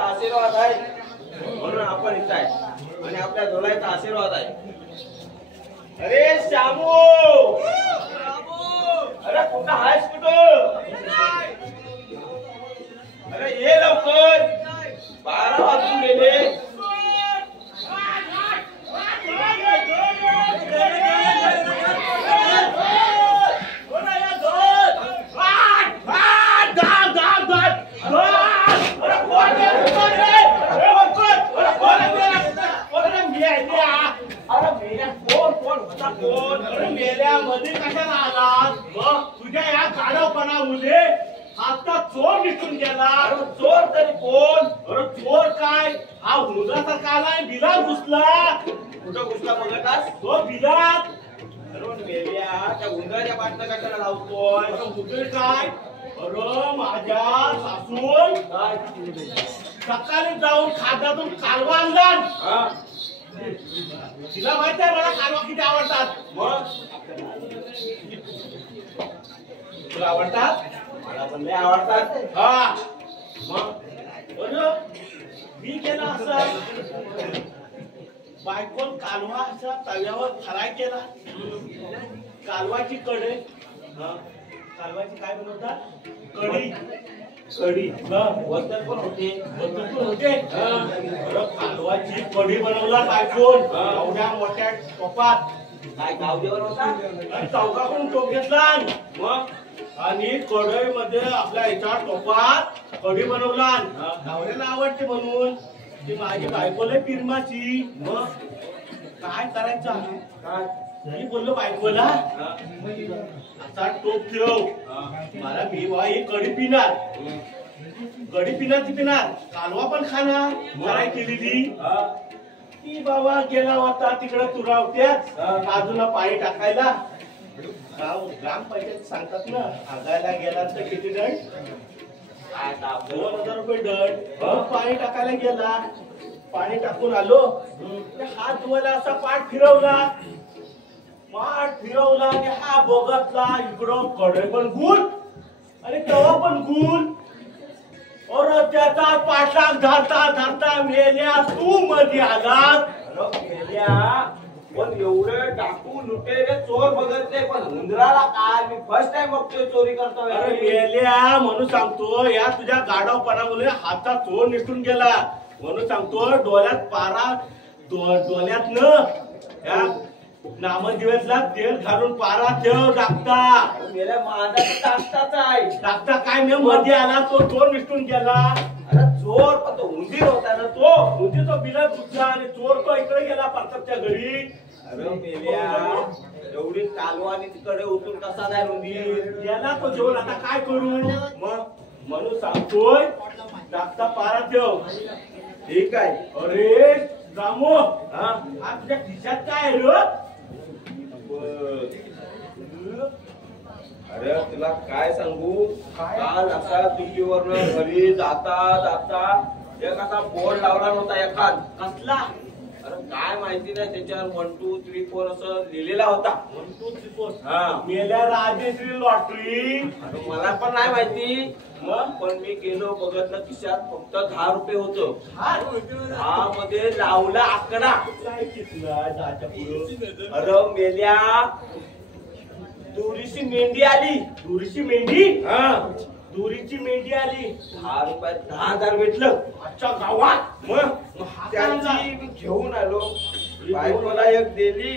आशीर्वाद आहे म्हणून आपण इथं आहे आणि आपल्या डोलाचा आशीर्वाद आहे. अरे श्यामू, अरे कुठं आहेस कुठं? अरे ये लवकर, 12 वाजून गेले. मध्ये कशाला आलास? तुझ्या या गाढवपणामुळे आता चोर निघून गेला. चोर तरी कोण? अरे चोर काय, हा हुंदरासारखा आलाय, बिलात घुसला. कुठं घुसला बघतास? तो बिलात. अरे मेल्या, त्या उंदराच्या पाठला कशाला लावतोय? अरे काय, अरे माझ्या सासून काय सकाळी जाऊन खाद्यातून कालवा आणला. तिला माहित आहे मला कालवा किती आवडतात. मग तुला आवडतात? मला पण लय आवडतात. हा मग मी केला असं, बायकोन कालवा असा तव्यावर फ्राय केला. कालवाची कढई, कालवाची काय बनवतात? कढी. कढी वस्तर पण होते. होते. कालवाची कढी बनवला बायकोन एवढ्या मोठ्या टोपात. काय गाव जेवण होता? चौकाकडून टोप घेतला. मग आणि कढई मध्ये आपल्या याच्या टोपात कढी बनवला. नवऱ्याला आवडते म्हणून ती माझी बायकोला पिरमाची. मग काय करायचं? काय मी बोललो बायकोला असा टोप ठेव, मला मी बा ही कढी पिणार. कढी पिणार ती पिणार, कालवा पण खाणार. काय केलेली ती बाबा गेला होता तिकडे तुरावत्याच बाजूला पाणी टाकायला. ग्रामपंचायत सांगतात ना, आगायला गेला तर किती दंड? 2000 रुपये दंड. पाणी टाकायला गेला, पाणी टाकून आलो, हात धुवायला असा पाठ फिरवला आणि हा बघतला इकडं कढई पण गुल आणि तवा पण गुल. और त्याचा पाठाक धरता धरता मेल्या तू मध्ये आलास. मेल्या, पण एवढे टाकू लुटेरे चोर बघत नाही, पण उंदराला काय? मी फर्स्ट टाइम बघतोय चोरी करतोय. अरे मेल्या म्हणून सांगतो, या तुझ्या गाढवपणामुळे हातात चोर निसटून गेला म्हणून सांगतो. डोळ्यात पारा, डोळ्यात न नामदिवसला तेल घालून पारा ठेव. टाकता मेल्या माझा टाकताच आहे. टाकता काय मी मध्ये आला तो चोर निसटून गेला. अरे चोर पण तो उंदीर होता ना. तो उंदीर तो बिलात घुसला आणि चोर तो इकडे गेला परतच्या घरी. अरे मेल्या, एवढी कालवा आणि तिकडे उतरून कसा नाही उंदीर गेला तो जेवण. आता काय करू? मग म्हणून सांगतोय टाकता पारा ठेव. ठीक आहे. अरे रामो, आपल्या खिशात काय रे? अरे तुला काय सांगू, काल असा चुकीवरनं घरी जाता जाता एक असा बोर्ड लावला नव्हता एखाद. कसला? अरे काय माहिती नाही, त्याच्यावर 1 2 3 4 असं लिहिलेला होता. 1 2 3 4 हा, मेल्या राजेश्री लॉटरी. अरे मला पण नाही माहिती. मग पण मी गेलो बघितलं, खिशात फक्त 10 रुपये होतं. 10 मध्ये लावला आकडा. काय कितला जाच्या पुढं? अरे मेल्या, दुरीची मेंढी आली. दुरीची मेंढी? हा, दुरीची मेंढी आली. 10 रुपयात 10,000 भेटलं. अच्छा गावात? मग त्याची मी घेऊन आलो, बायकोला एक दिली.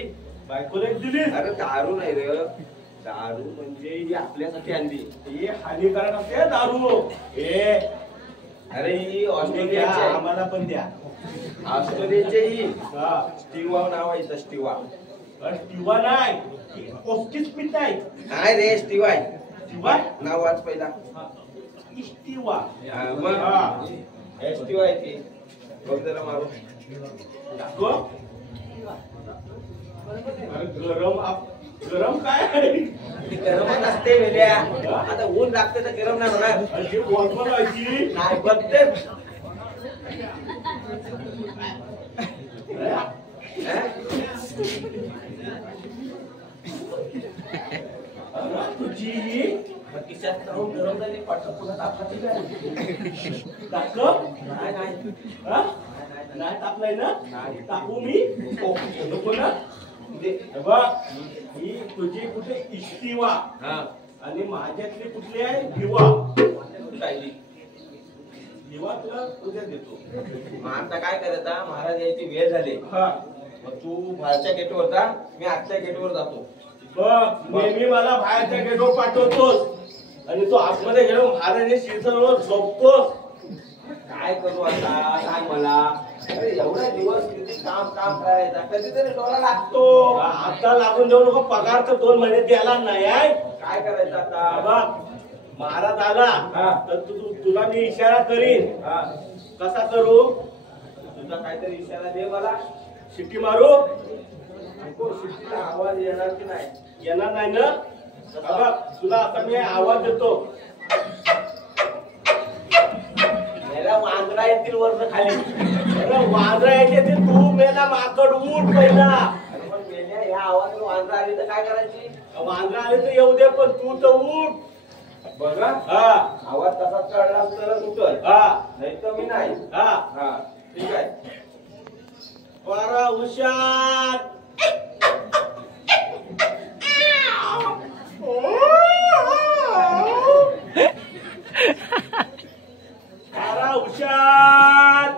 बायकोला एक दिली? अरे दारू नाही रे, दारू म्हणजे ही आपल्यासाठी आणली. हे हानिकारक असते दारू. हे अरे ही द्या, ऑस्ट्रेलियाची आहे. आम्हाला पण द्या. ऑस्ट्रेलियाची ही हा. स्टीवा नाव आहे इथं, स्टीवा. स्टीवा नाही, ओस्कीच पित नाही. नाही रे, स्टीवा आहे. स्टीवा? नाव वाच पहिला. स्टीवा. हा, मग हे स्टीवा आहे ती. बघ जरा मारू. दाखव. अरे गरम काय? गरमच असते मेल्या. आता ऊन लागते तर गरम नाही होणार. अशी बॉटल व्हायची. नाही बघते. तुझी खिशात राहून गरम झाली पाठव पुन्हा टाकला टाकलं नाही हा? नाही टाकलंय ना टाकू मी नको ना ही तुझी कुठे इष्टिवा आणि माझ्यातली कुठली आहे दिवा दिवा तुला उद्या देतो. मग आता काय करायचा महाराज यायची वेळ झाली मग तू बाहेरच्या गेटवर जा मी आतल्या गेटवर जातो. बघ नेहमी मला बाहेरच्या गेटवर पाठवतोस आणि तू आतमध्ये गेलो महाराज शिरसनवर झोपतोस. काय करू आता सांग मला. अरे एवढा दिवस किती काम काम करायचा कधीतरी डोळा लागतो. आता लागून देऊ नको पगार तर 2 महिने द्यायला नाही आहे. काय करायचं आता बघ महाराज आला तर तुला मी इशारा करीन. कसा करू तुझा काहीतरी इशारा दे मला. शिट्टी मारू शिट्टीला आवाज येणार की नाही. येणार नाही ना बघ तुला आता मी आवाज देतो. मेला वांद्रा येतील वरनं खाली. वांद्रा यायचे ते तू मेला माकड उठ पहिला. पण मेल्या ह्या आवाजाला वांद्रा आली तर काय करायची. वांद्रा आले तर येऊ दे पण तू तर उठ. बघा आवाज तसाच कळला तरच उठल. नाही तर मी नाही. ठीक आहे. बरा हुशार. बरा हुशार.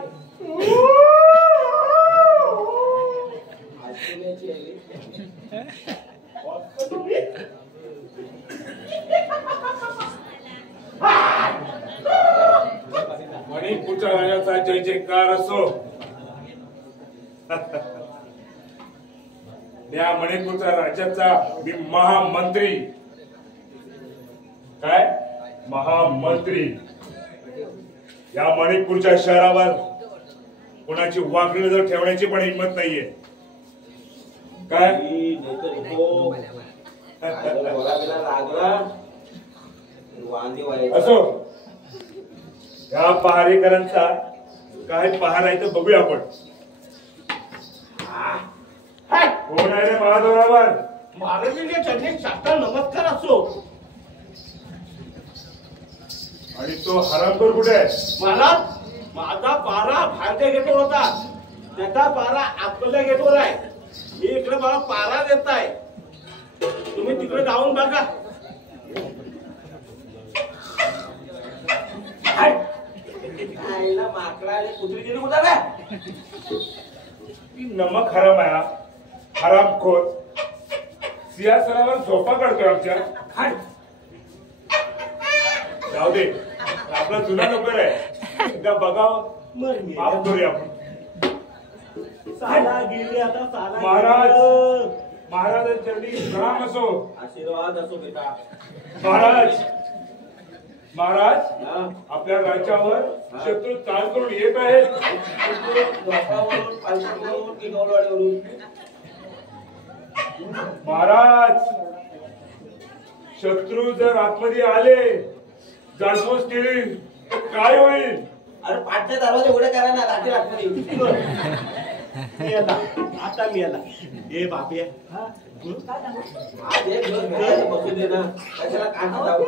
मणिपूरच्या राजाचा जय जयकार असो. या मणिपूरच्या राज्याचा मी महामंत्री. काय महामंत्री. या मणिपूरच्या शहरावर कोणाची वाकडी नजर ठेवण्याची पण हिंमत नाहीये. काय असो या पहारेकरांचा काय पहार आहे तर बघूया आपण. कोण आहे रे महादोरावर. महाराजांच्या चरणी साष्टांग नमस्कार असो. आणि तो हरामखोर कुठे आहे. महाराज माझा पारा बाहेरच्या गेटवर होता त्याचा पारा आतल्या गेटवर आहे. मी इकडे मला पारा देत आहे. तुम्ही तिकडे जाऊन बघा. माकडा कुत्री गेली कुठे नमक हराम आहे. हरामखोर सिंहासनावर झोपा काढतोय आमच्या. जाऊ दे आपला जुना नोकर आहे एकदा बघावं माफ करूया आपण. साला गेली आता साला. महाराज महाराजांच्या चरणी प्रणाम असो. आशीर्वाद असो बेटा. महाराज महाराज आपल्या राज्यावर शत्रू चाल करून येत आहेत. महाराज शत्रू जर आतमध्ये आले जासूस केली तर काय होईल. अरे पाठचे दरवाजे उघडे करा ना. रात्री लागते मी आला आता मी आला. ए बापे बसू दे ना. कशाला काढून जाऊ.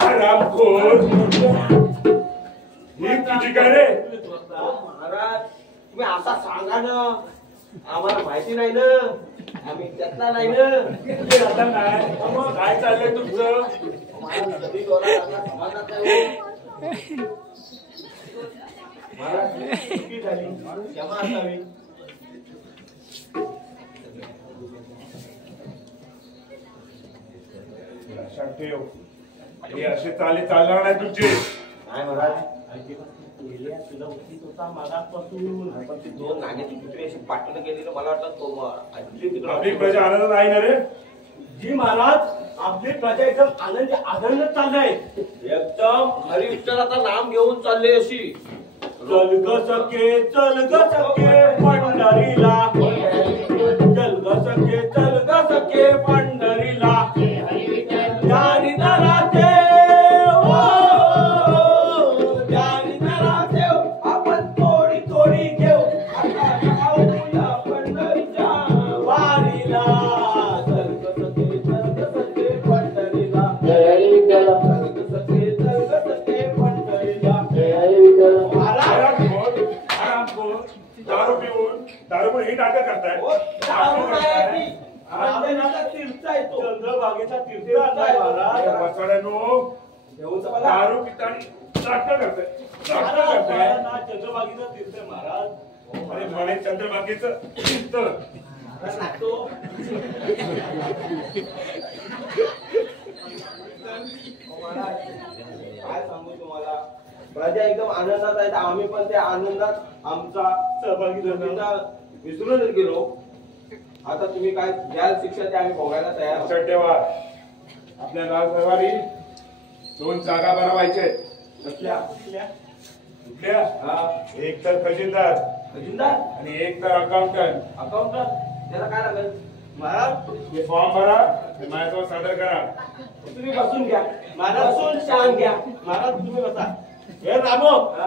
हरामखोर ही तुझी काय रे. महाराज तुम्ही असा सांगा ना. आम्हाला माहिती नाही ना. आम्ही त्यातला नाही ना. आता नाही काय चाललंय तुमचं. कधी समाजात नाही. महाराज चुकी झाली क्षमा असावी. लक्षात ठेव हे असे चालणार नाही तुमचे. काय महाराज तुला उठीत होता मागापासून. पण ती 2 नाण्याची कुत्री अशी पाठवून गेली ना. मला वाटतं तो आपली प्रजा आनंदात आहे ना रे. जी महाराज आपली प्रजा एकदम आनंदात चाललंय. एकदम हरिश्चंद्राचं नाम घेऊन चालले अशी. चल ग सखे पंढरीला. चल ग सखे पंढरीला. ज्ञानी दराचे ज्ञानी दराचे आपण थोडी थोडी घेऊ. आता पंढरीच्या वारीला. चल ग सखे पंढरीला. नाटक करताय हो, दारू नाही ती. अंजनाचा तीर्थ आहे तो. चंद्रभागेचा तीर्थ आहे महाराज. वाचवाड्यानो देऊचं बघा. दारू पितानी नाटक करताय ना चंद्रभागेचा तीर्थ आहे महाराज. अरे म्हणे चंद्रभागेचं तीर्थ नाचतो. काय सांगू तुम्हाला, प्रजा एकदम आनंदात आहेत. आम्ही पण त्या आनंदात आमचा सहभागी झालो. सहभागिता विसरूनच गेलो. आता तुम्ही काय द्याल शिक्षा ते आम्ही भोगायला तयार आहोत. लक्षात ठेवा आपल्या गावसरवारी 2 जागा भरवायच्या आहेत. कसल्या? कुठल्या? हा, एक तर खजिनदार खजिनदार, आणि एक तर अकाउंटंट. अकाउंटंट, त्याला काय लागेल? महाराज हे फॉर्म भरा हे माझ्याजवळ सादर करा. तुम्ही बसून घ्या. महाराज बसून शान घ्या. महाराज तुम्ही बसा. हे रामो हा.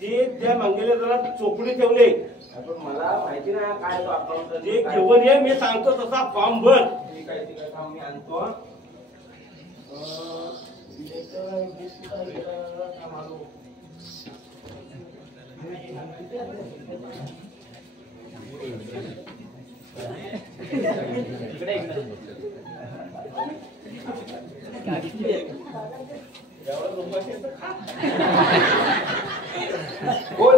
ते त्या मंगेले जरा चोपडी ठेवले पण मला माहिती नाही काय तो अकाउंटंट. ते घेऊन ये. मी सांगतो तसा फॉर्म भर. ठीक आहे, ठीक आहे, थांब मी आणतो. बोल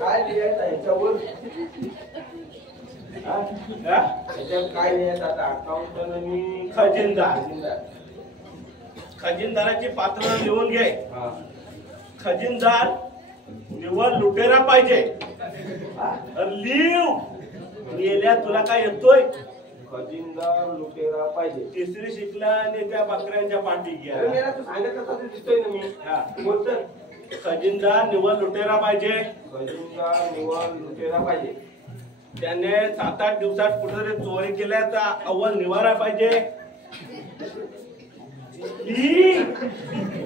काय लिहायचं याच्यावर? याच्यावर काय लिहायचं आता? अकाउंटंट आणि खजिनदार. खजिनदार. खजिनदाराची पात्र लिहून घे. हा. खजिनदार निवड लुटेरा पाहिजे. लिव लिहिल्या तुला काय येतोय? खजिनदार लुटेरा पाहिजे. तिसरी शिकला आणि त्या बकऱ्यांच्या पाठी अरे घ्या. मेला तू सांगितलं तसं दिसतोय ना मी. हा. बोलतं. खजिनदार निवड लुटेरा पाहिजे. खजिनदार निवड लुटेरा पाहिजे. त्याने 7-8 दिवसात कुठेतरी चोरी केल्याचा अव्वल निवारा पाहिजे.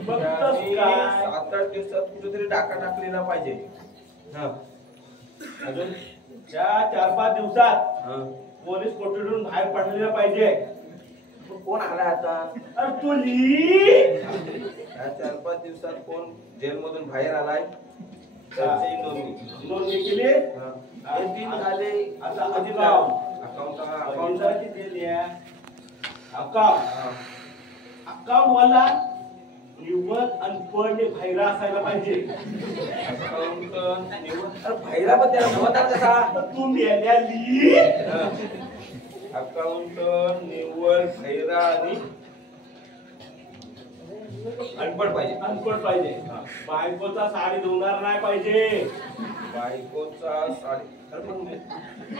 बघतोस त्याने काय? 7-8 दिवसात कुठेतरी डाका टाकलेला पाहिजे. हा. अजून त्या 4-5 दिवसात हा. पोलीस कोठडीतून बाहेर पडलेला पाहिजे. तो कोण आलाय आता? अरे तू लिही. या 4-5 दिवसात कोण जेल मधून बाहेर आलाय त्याची नोंदणी. नोंदणी केली. हा. हे 3 झाले. आता अकाउंट. अकाउंट अकाउंटची ते लिहा. अकाउंट वाला निवड अनपढ भैरा असायला पाहिजे. अकाउंटंट निवड. अरे भैरा पण त्याला समजणार कसा? तर तू मेल्या लिही. अकाउंटंट निवड भैरा आणि अनपढ पाहिजे. अनपढ पाहिजे. बायकोचा साडी धुणार नाही पाहिजे. बायकोचा साडी. अरे पण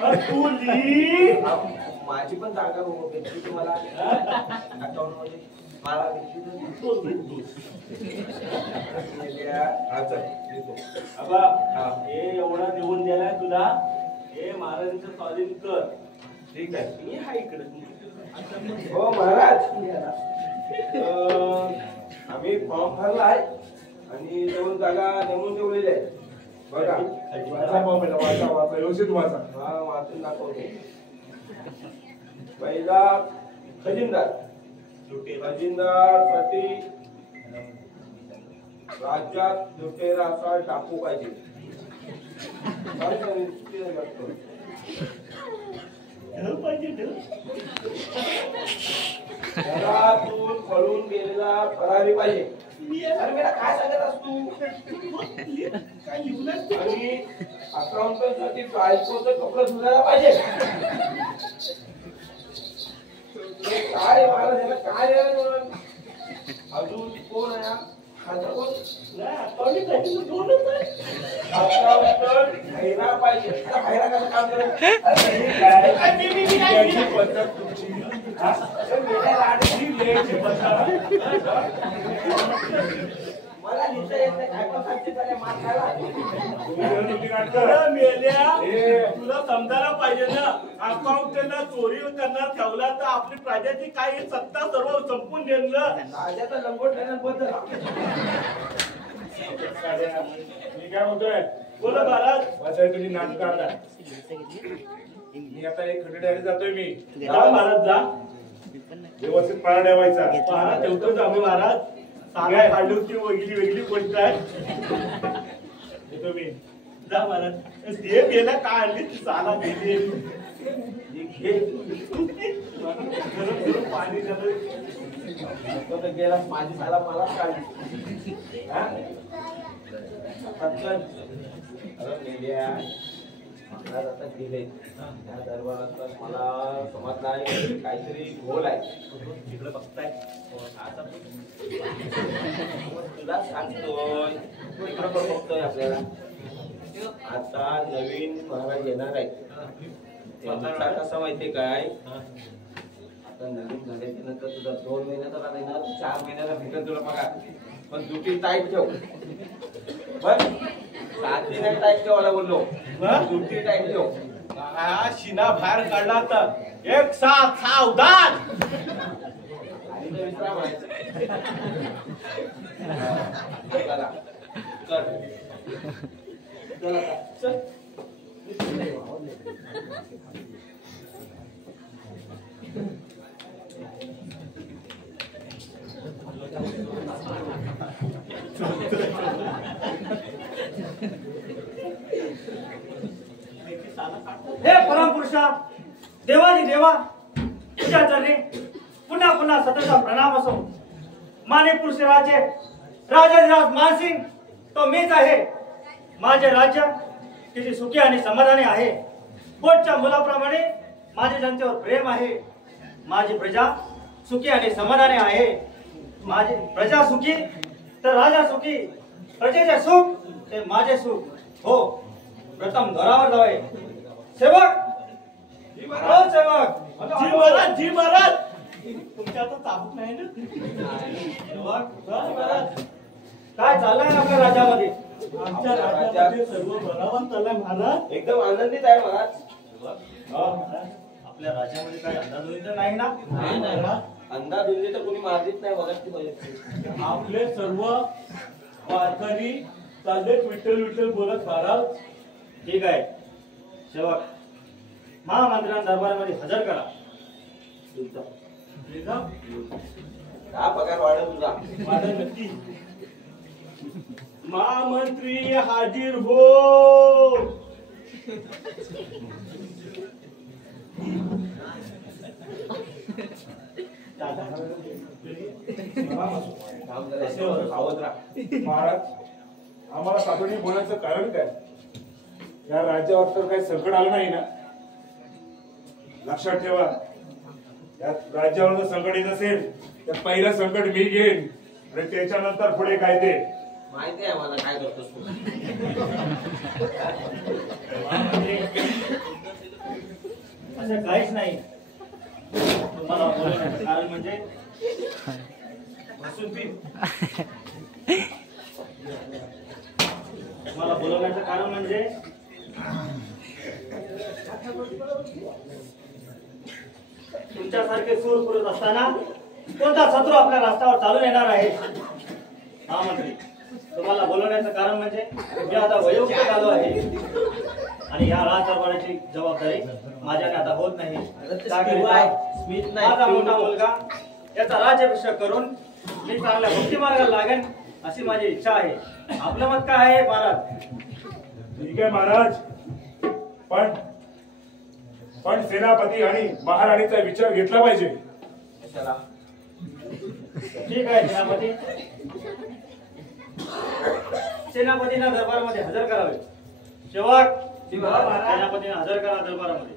अरे तू लिही. माझी पण जागा भेटली तुम्हाला अकाउंट मध्ये. मला भेटली हे एवढा देऊन दिलाय तुला. हे महाराजांचं स्वाधीन कर. ठीक आहे. मी हा इकडे. हो महाराज. आम्ही फॉर्म भरलाय आणि 2 जागा नेमून ठेवलेल्या आहेत. बघा वाचा व्यवस्थित वाचा. हा, वाचून दाखवतो. पहिला खजिनदार. खजिनदार साठी राज्यात लुटेरा असा टाकू पाहिजे. घरातून पळून गेलेला फरारी पाहिजे. अरे मेला काय सांगत असतो? आणि अकाउंटंट साठी बायकोचं कपडे धुवायला पाहिजे. काय मला त्याला काय अजून कोण आहे? अकाउंटंट भैरा पाहिजे. भैरा कसं काम करेल? पद्धत तुमची मला लिहिता येत नाही. काय पण सांगते त्याला मार खायला. तुला समजायला पाहिजे ना. अकाउंटला चोरी करणार ठेवला तर आपली प्रजाची काही सत्ता सर्व संपून नेलं. राजाचा लंगोट घेण्यात बद्दल मी काय म्हणतोय? बोला महाराज. वाचाय तुझी नाटक काढला. मी आता एक खंडेडायला जातोय. मी जा महाराज जा. व्यवस्थित पाळा ठेवायचा. महाराज ठेवतोच आम्ही महाराज. सांगाय काढली वेगळी वेगळी गोष्ट आहे. येतो मी. जा महाराज ते गेला का आणली साला गेली घे गरम गरम पाणी झालं गेला माझी साला मला काढली अरे मेल्या महाराज आता गेले त्या दरबारात मला समजलं आहे काहीतरी घोल आहे तिकडे बघताय तुला सांगतोय तिकडं पण बघतोय आपल्याला आता नवीन महाराज येणार आहेत त्यांचा कसं माहितीये काय आता नवीन झाल्याच्या नंतर तुझा 2 महिन्याचा का नाही 4 महिन्याला भेटेल तुला पगार पण ड्युटी टाईट ठेव बर 7 दिन टाईट ठेवायला बोललो ड्युटी टाईट ठेव हा शिना बाहेर काढला तर एक साथ सावधान आणि तो विश्राम आहे चला कर चला चल हे परमपुरुषा देवाजी देवा तुझ्या चरणी पुन्हा पुन्हा सतत प्रणाम असो. माने पुरुष राजे राजाधिराज मानसिंग तो मीच आहे. माझे राज्य किती सुखी आणि समाधानी आहे. पोटच्या मुलाप्रमाणे माझे जनतेवर प्रेम आहे. माझी प्रजा सुखी आणि समाधानी आहे. माझी प्रजा सुखी तर राजा सुखी. प्रजेचे सुख ते माझे सुख. हो प्रथम घरावर जावे. सेवक हो सेवक जी महाराज तुमच्या आता चाबूक नाही ना सेवक महाराज काय चाललंय आपल्या राज्यामध्ये. आमच्या राज्यामध्ये सर्व बरोबर चाललंय महाराज. एकदम आनंदित आहे महाराज. आपल्या राज्यामध्ये काय अंदाज नाही ना. नाही नाही अंदाज दिले तर कोणी मारलीच नाही बघा. आपले सर्व वारकरी चालले विठ्ठल विठ्ठल बोलत महाराज. ठीक आहे सेवक महामंत्र्यांना दरबारामध्ये हजर करा. हा पगार वाढेल तुझा. माझा नक्की महामंत्री हाजीर हो. सावध राहा. महाराज आम्हाला तातडीने बोलायचं कारण काय. या राज्यावर तर काही संकट आलं नाही ना. लक्षात ठेवा या राज्यावर जर संकट येत असेल तर पहिलं संकट मी घेईन आणि त्याच्यानंतर पुढे काय ते माहिती आहे मला काय करतोस तू. असं काहीच नाही. तुम्हाला बोलण्याचं कारण म्हणजे तुम्हाला बोलवण्याचं कारण म्हणजे तुमच्यासारखे सूर पुरत असताना कोणता शत्रू आपल्या रस्त्यावर चालून येणार आहे. हा मंत्री तुम्हाला बोलवण्याचं कारण म्हणजे मी आता वयोवृद्ध झालो आहे आणि या राजदरबाराची जबाबदारी माझ्याने आता होत नाही. माझा मोठा मुलगा याचा राज्याभिषेक करून मी चांगल्या भक्ती मार्गाला लागेन अशी माझी इच्छा आहे. आपलं मत काय आहे महाराज. ठीक आहे महाराज पण सेनापती आणि महाराणीचा विचार घेतला पाहिजे. ठीक आहे सेनापती. सेनापतींना दरबारामध्ये हजर करावे. सेवक सेनापतींना हजर करा दरबारामध्ये.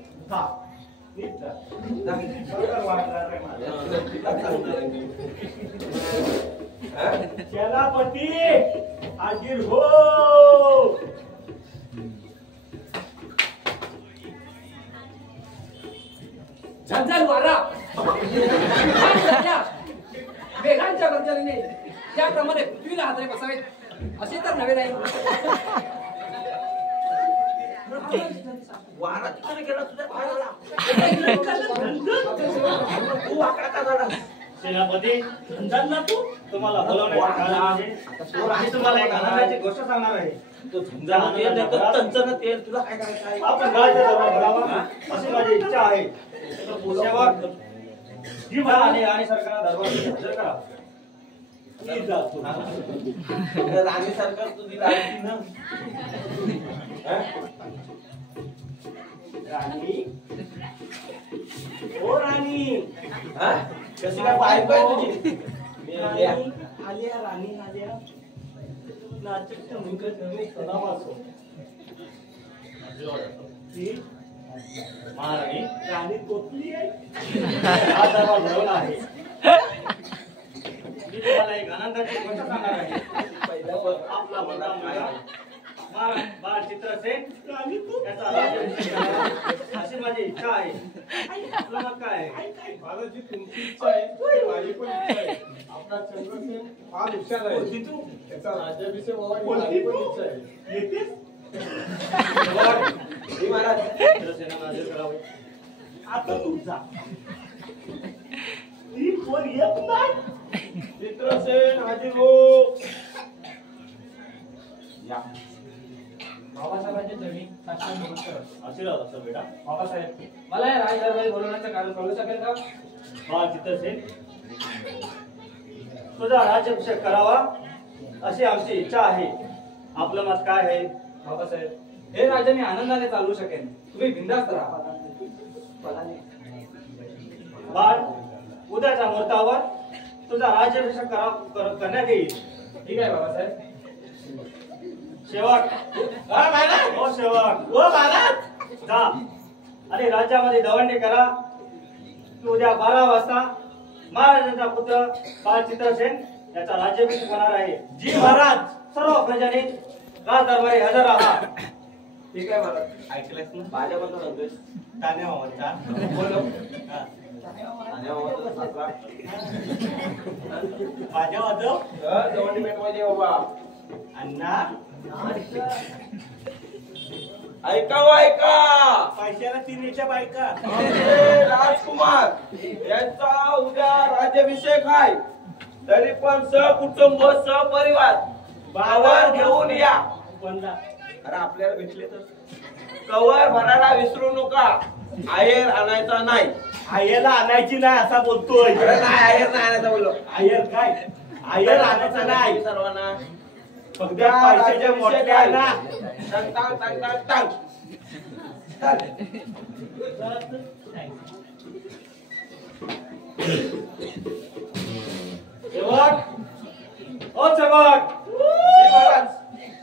सेनापती हाजीर हो. झंझण वारा वेगांच्या गर्जनेने त्याप्रमाणे पृथ्वीला हादरे बसावेत असे तर नवे नाही. वारा तिकडे गेला तुझ्या पायाला. तू आकडा का झाला. सेनापती तुम्हाला बोलवण्याचं कारण म्हणजे मी तुम्हाला एक आनंदाची गोष्ट सांगणार आहे. तो झंझाना तेल नाही तर तंचना तेल. तुला काय करायचं आहे. आपण राज्य दरबार भरावा अशी माझी इच्छा आहे. सेवक आणि सरकारला दरबारामध्ये हजर करा. मी जातो. राणी सारखं तुझी राणी ना हा? राणी ओ राणी हा? कशी काय बायको आहे तुझी राणी आल्या राणी आल्या नाचत मुंगत सदावासो महाराणी राणी तोतली आहे हा दरबार भरवला आहे. मी तुम्हाला एक आनंदाची गोष्ट सांगणार आहे. आपला मोठा मुलगा महाराज बाळ चित्रसेन राणी तू याचा राज्याभिषेक करावा अशी माझी इच्छा आहे. आपलं मत काय आहे? मला जी तुमची इच्छा आहे ती माझी पण इच्छा आहे. आपला चंद्रसेन फार हुशार आहे. कोणती तू त्याचा राज्याभिषेक व्हावा ही कोणती माझी पण तू इच्छा आहे. येतेस ही महाराज चित्रसेनाला हजर करावे. आता तू जा ती कोण येत नाही चित्रसेन हाजीर हो या बाबासाहेबांचे जमीन साक्षात नमस्कार. आशीर्वाद असतो बेटा. बाबासाहेब मला या राजदरबारी बोलवण्याचं कारण कळू शकेल का? बाळ चित्रसेन तुझा राज्याभिषेक करावा अशी आमची इच्छा आहे. आपलं मत काय आहे? बाबासाहेब हे राज्य मी आनंदाने चालवू शकेन. तुम्ही बिंदास्त राहा. बाळ उद्याच्या मुहूर्तावर तुझा राज्याभिषेक करण्यात येईल. ठीक आहे बाबासाहेब. शेवट हा महाराज हो शेवट ओ महाराज जा आणि राज्यामध्ये दवंडी करा की उद्या 12 वाजता महाराजांचा पुत्र बाळ चित्रसेन याचा राज्याभिषेक होणार आहे. जी महाराज सर्व प्रजाने राज दरबारी हजर राहा. ठीक आहे महाराज. ऐकलंस ना माझ्याबद्दल म्हणतोय तान्या मामाचा बोलो हा. आणि आम्हाला सासरा माझ्या वाजव दवंडी पेटवायची बाबा अण्णा ऐका हो, ऐका पैशाला 3 याच्या बायका आमचे राजकुमार यांचा उद्या राज्याभिषेक आहे. तरी पण सहकुटुंब सहपरिवार कवर घेऊन या. कोणता अरे आपल्याला भेटले तर कवर भरायला विसरू नका. आयर आणायचा नाही. आयला आणायची नाही असा बोलतोय अरे नाही आयर नाही आणायचा बोललो. आयर काय आयर आणायचा नाही सर्वांना फक्त पैशाच्या मोठ्या ना टांग टांग टांग टांग टांग. शेवट हो शेवट जी महाराज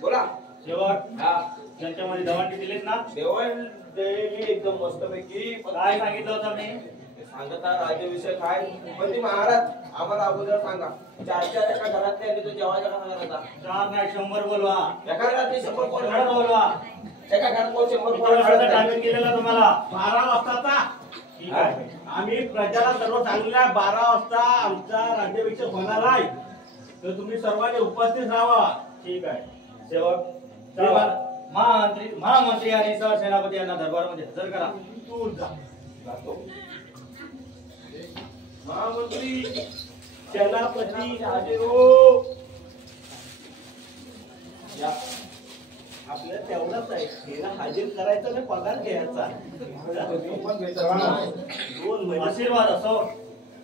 बोला. शेवट हा त्यांच्यामध्ये दवंडी दिलीत ना? जेवण दिली एकदम मस्तपैकी. पण काय सांगितलं होतं मी? सांगता राज्याभिषेक आहे पण ती महाराज आम्हाला अगोदर सांगा 4 एका घरातले आले तो जेवायच्या का घराचा 4 नाही 100 बोलवा. एका घरात 100 कोण एवढं बोलवा. एका घरात कोण 100 किती कोण वर्षाचा टायमिंग दिलेला तुम्हाला? 12 वाजताचा ठीक आहे. आम्ही प्रजाला सर्व सांगितलं 12 वाजता आमचा राज्याभिषेक होणार आहे तर तुम्ही सर्वांनी उपस्थित राहावा. ठीक आहे. शेवट महामंत्री आणि सहसेनापती यांना दरबारमध्ये हजर करा. तू जा जातो. महामंत्री सेनापती हाजीर हो. या आपल्या तेवढाच आहे हिला हाजीर करायचा आणि पगार घ्यायचा 2 महिने आशीर्वाद असो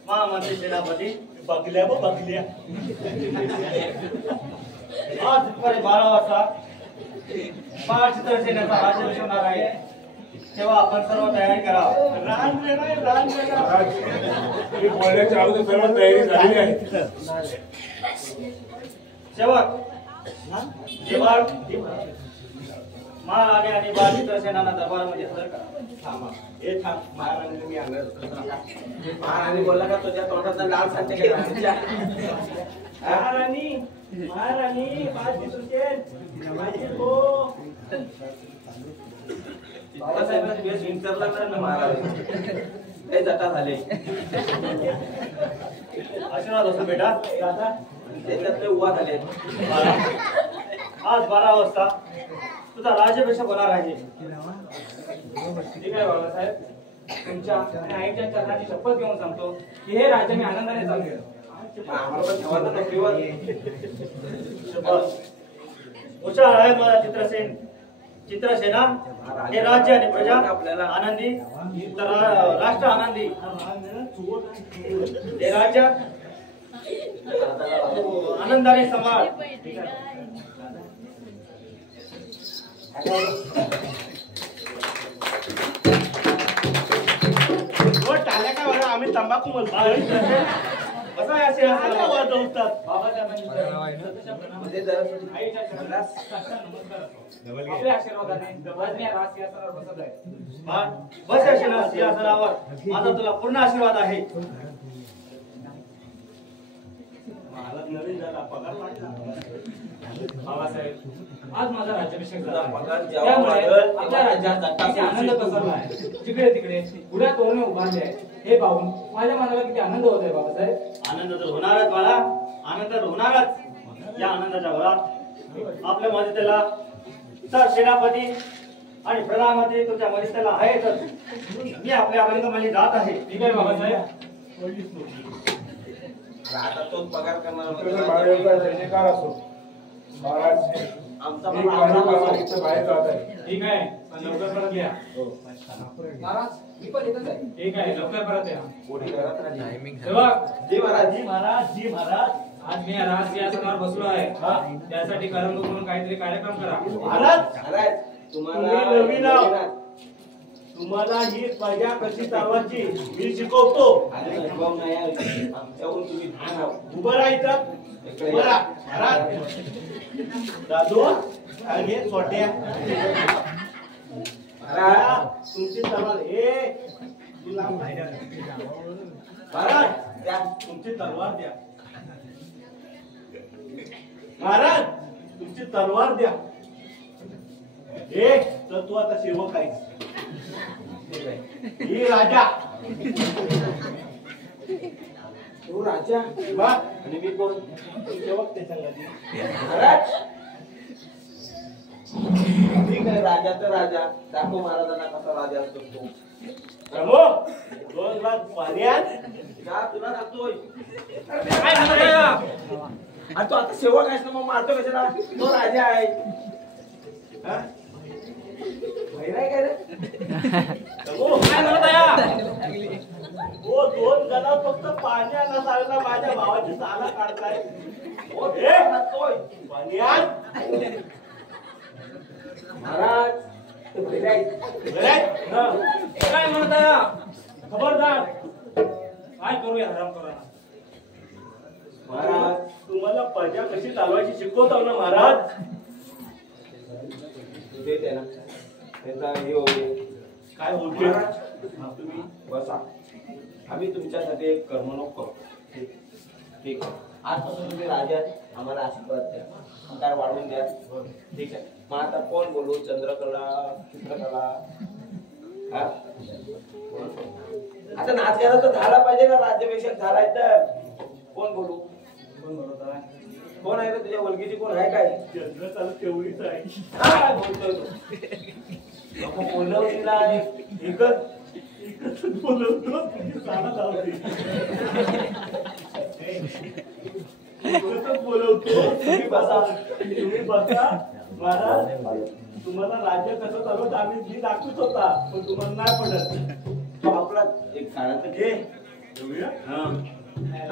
महामंत्री सेनापती. बघल्या बघल्या आज दुपारी 12 वाजता बाळ चित्रसेनाचा राज्याभिषेक होणार आहे. तेव्हा आपण सर्व तयारी करा. रान महाराज, मी बोलण्याच्या अगोदर सर्व तयारी झालेली आहे. शेवट महाराणी आणि बाळ चित्रसेनांना दरबारमध्ये हजर करा. थांबा. हे थांब महाराजांनी मी आणलं महाराणी बोलला का तुझ्या तोंडात लाल सांगते गेला महाराणी महाराणी बाजी सुचेल हो बाबासाहेबांना दिवस विंचरला ना महाराज लय जटा झाले. आशीर्वाद असो बेटा. दादा त्याच्यातले उभा झाले. आज 12 वाजता तुझा राज्याभिषेक होणार आहे. ठीक आहे बाबासाहेब. तुमच्या आणि आईच्या चरणाची शपथ घेऊन सांगतो की हे राज्य मी आनंदाने चालवेल. आम्हाला पण ठेवायचं नाही किंवा हुशार आहे माझा चित्रसेना. हे राज्य आणि प्रजा आपल्याला आनंदी तर राष्ट्र आनंदी. हे राज्य आनंदाने सांभाळ. टाळ्या काय बरं आम्ही तंबाखू म्हणतो कसं आहे असे टाळ्या वाजवतात. आपल्या आशीर्वादाने दबाजण्या रास या सणावर बसत आहे. बस या सिंहासनावर माझा तुला पूर्ण आशीर्वाद आहे. मला नवीन झाला पगार वाढला. बाबासाहेब आज माझा राज्याभिषेक झाला पगार जेव्हा त्यामुळे वाढेल, आपल्या राज्यात किती आनंद पसरला आहे. जिकडे तिकडे उड्या तोरणे उभारले आहे. हे पाहून माझ्या मनाला किती आनंद होत आहे बाबासाहेब. आनंद तर होणारच बाळा, आनंद तर होणारच. या आनंदाच्या भरात आपल्या मदतीला तर सेनापती आणि प्रधानमंत्री तुमच्या मदतीला आहेतच. मी आपल्या रंगमंदी जात आहे. ठीक आहे बाबासाहेब. आता तोच पगार करणार तुझं बाळेचा जयजयकार असो. महाराज आमचा मी पण आभार कामाला असो. इथं बाहेर जात आहे. ठीक आहे पण लवकर परत या. महाराज मी पण येतच आहे. ठीक आहे लवकर परत या. कोणी करत नाही. तेव्हा जी महाराज जी महाराज, जी महाराज. आज मी रास या सणावर बसलो आहे. त्यासाठी करमणूक म्हणून काहीतरी कार्यक्रम करा. महाराज महाराज तुम्हाला तुम्ही नवीन आहात. तुम्हाला ही प्रजा कशी चालवायची मी शिकवतो. आणि शिकवून नाही आहे. आमच्याहून तुम्ही ध्यान आहात. उभं राहायचं. इकडे उभं या. राहा. महाराज दादू आणि छोट्या महाराज तुमची तलवार हे तुला महाराज द्या. तुमची तलवार द्या. महाराज तुमची तलवार द्या. हे तर तू आता सेवक आहेस. ठीक आहे. ही राजा तू राजा बा आणि मी कोण? सेवक ते सांगायची. महाराज ठीक आहे. राजा तर राजा. दाखव महाराजांना कसा राजा असतो तो. प्रभू 2 ग्लास पाणी आण. जा तुला दाखवतोय. काय म्हणत आहे या? आणि तू आता सेवक आहेस ना मग मारतो कशाला? तो राजा आहे. हा? बहिरा आहे काय रे? प्रभू काय म्हणत आहे या? हो 2 जण फक्त पाणी आणा सांगितलं. माझ्या भावाची साला काढताय. हो, हे? तुला दाखवतोय. पाणी आण. महाराज ते बहिरा आहे. बरं? काय म्हणत आहे या? खबरदार काय करूया हराम करा. महाराज तुम्हाला प्रजा कशी चालवायची शिकवतो ना महाराज. ते त्याला त्याचा हे होऊ दे. काय बोलते महाराज तुम्ही बसा. आम्ही तुमच्यासाठी एक कर्मणूक करतो. ठीक आहे. आजपासून तुम्ही राजा आम्हाला आशीर्वाद द्या. आकार वाढवून द्या. ठीक आहे. मग आता कोण बोलू? चंद्रकला, चित्रकला, हा? आता नाच गाणं तर झाला पाहिजे ना. राज्याभिषेक झालाय तर कोण बोलू? कोण बोलत आहे? कोण आहे रे तुझ्या ओळखीची? कोण आहे काय? चंद्र चालू तेवढीच आहे. काय बोलतोय तू? नको बोलव तिला. एकच बोलवतो तुझी साला लावते. एकच बोलवतो. तुम्ही बसा. तुम्ही बसा. महाराज तुम्हाला राज्य कसं चालवत आम्ही मी दाखवत होता पण तुम्हाला नाही पडत. तो आपला एक काळाचा घे. ठेवूया?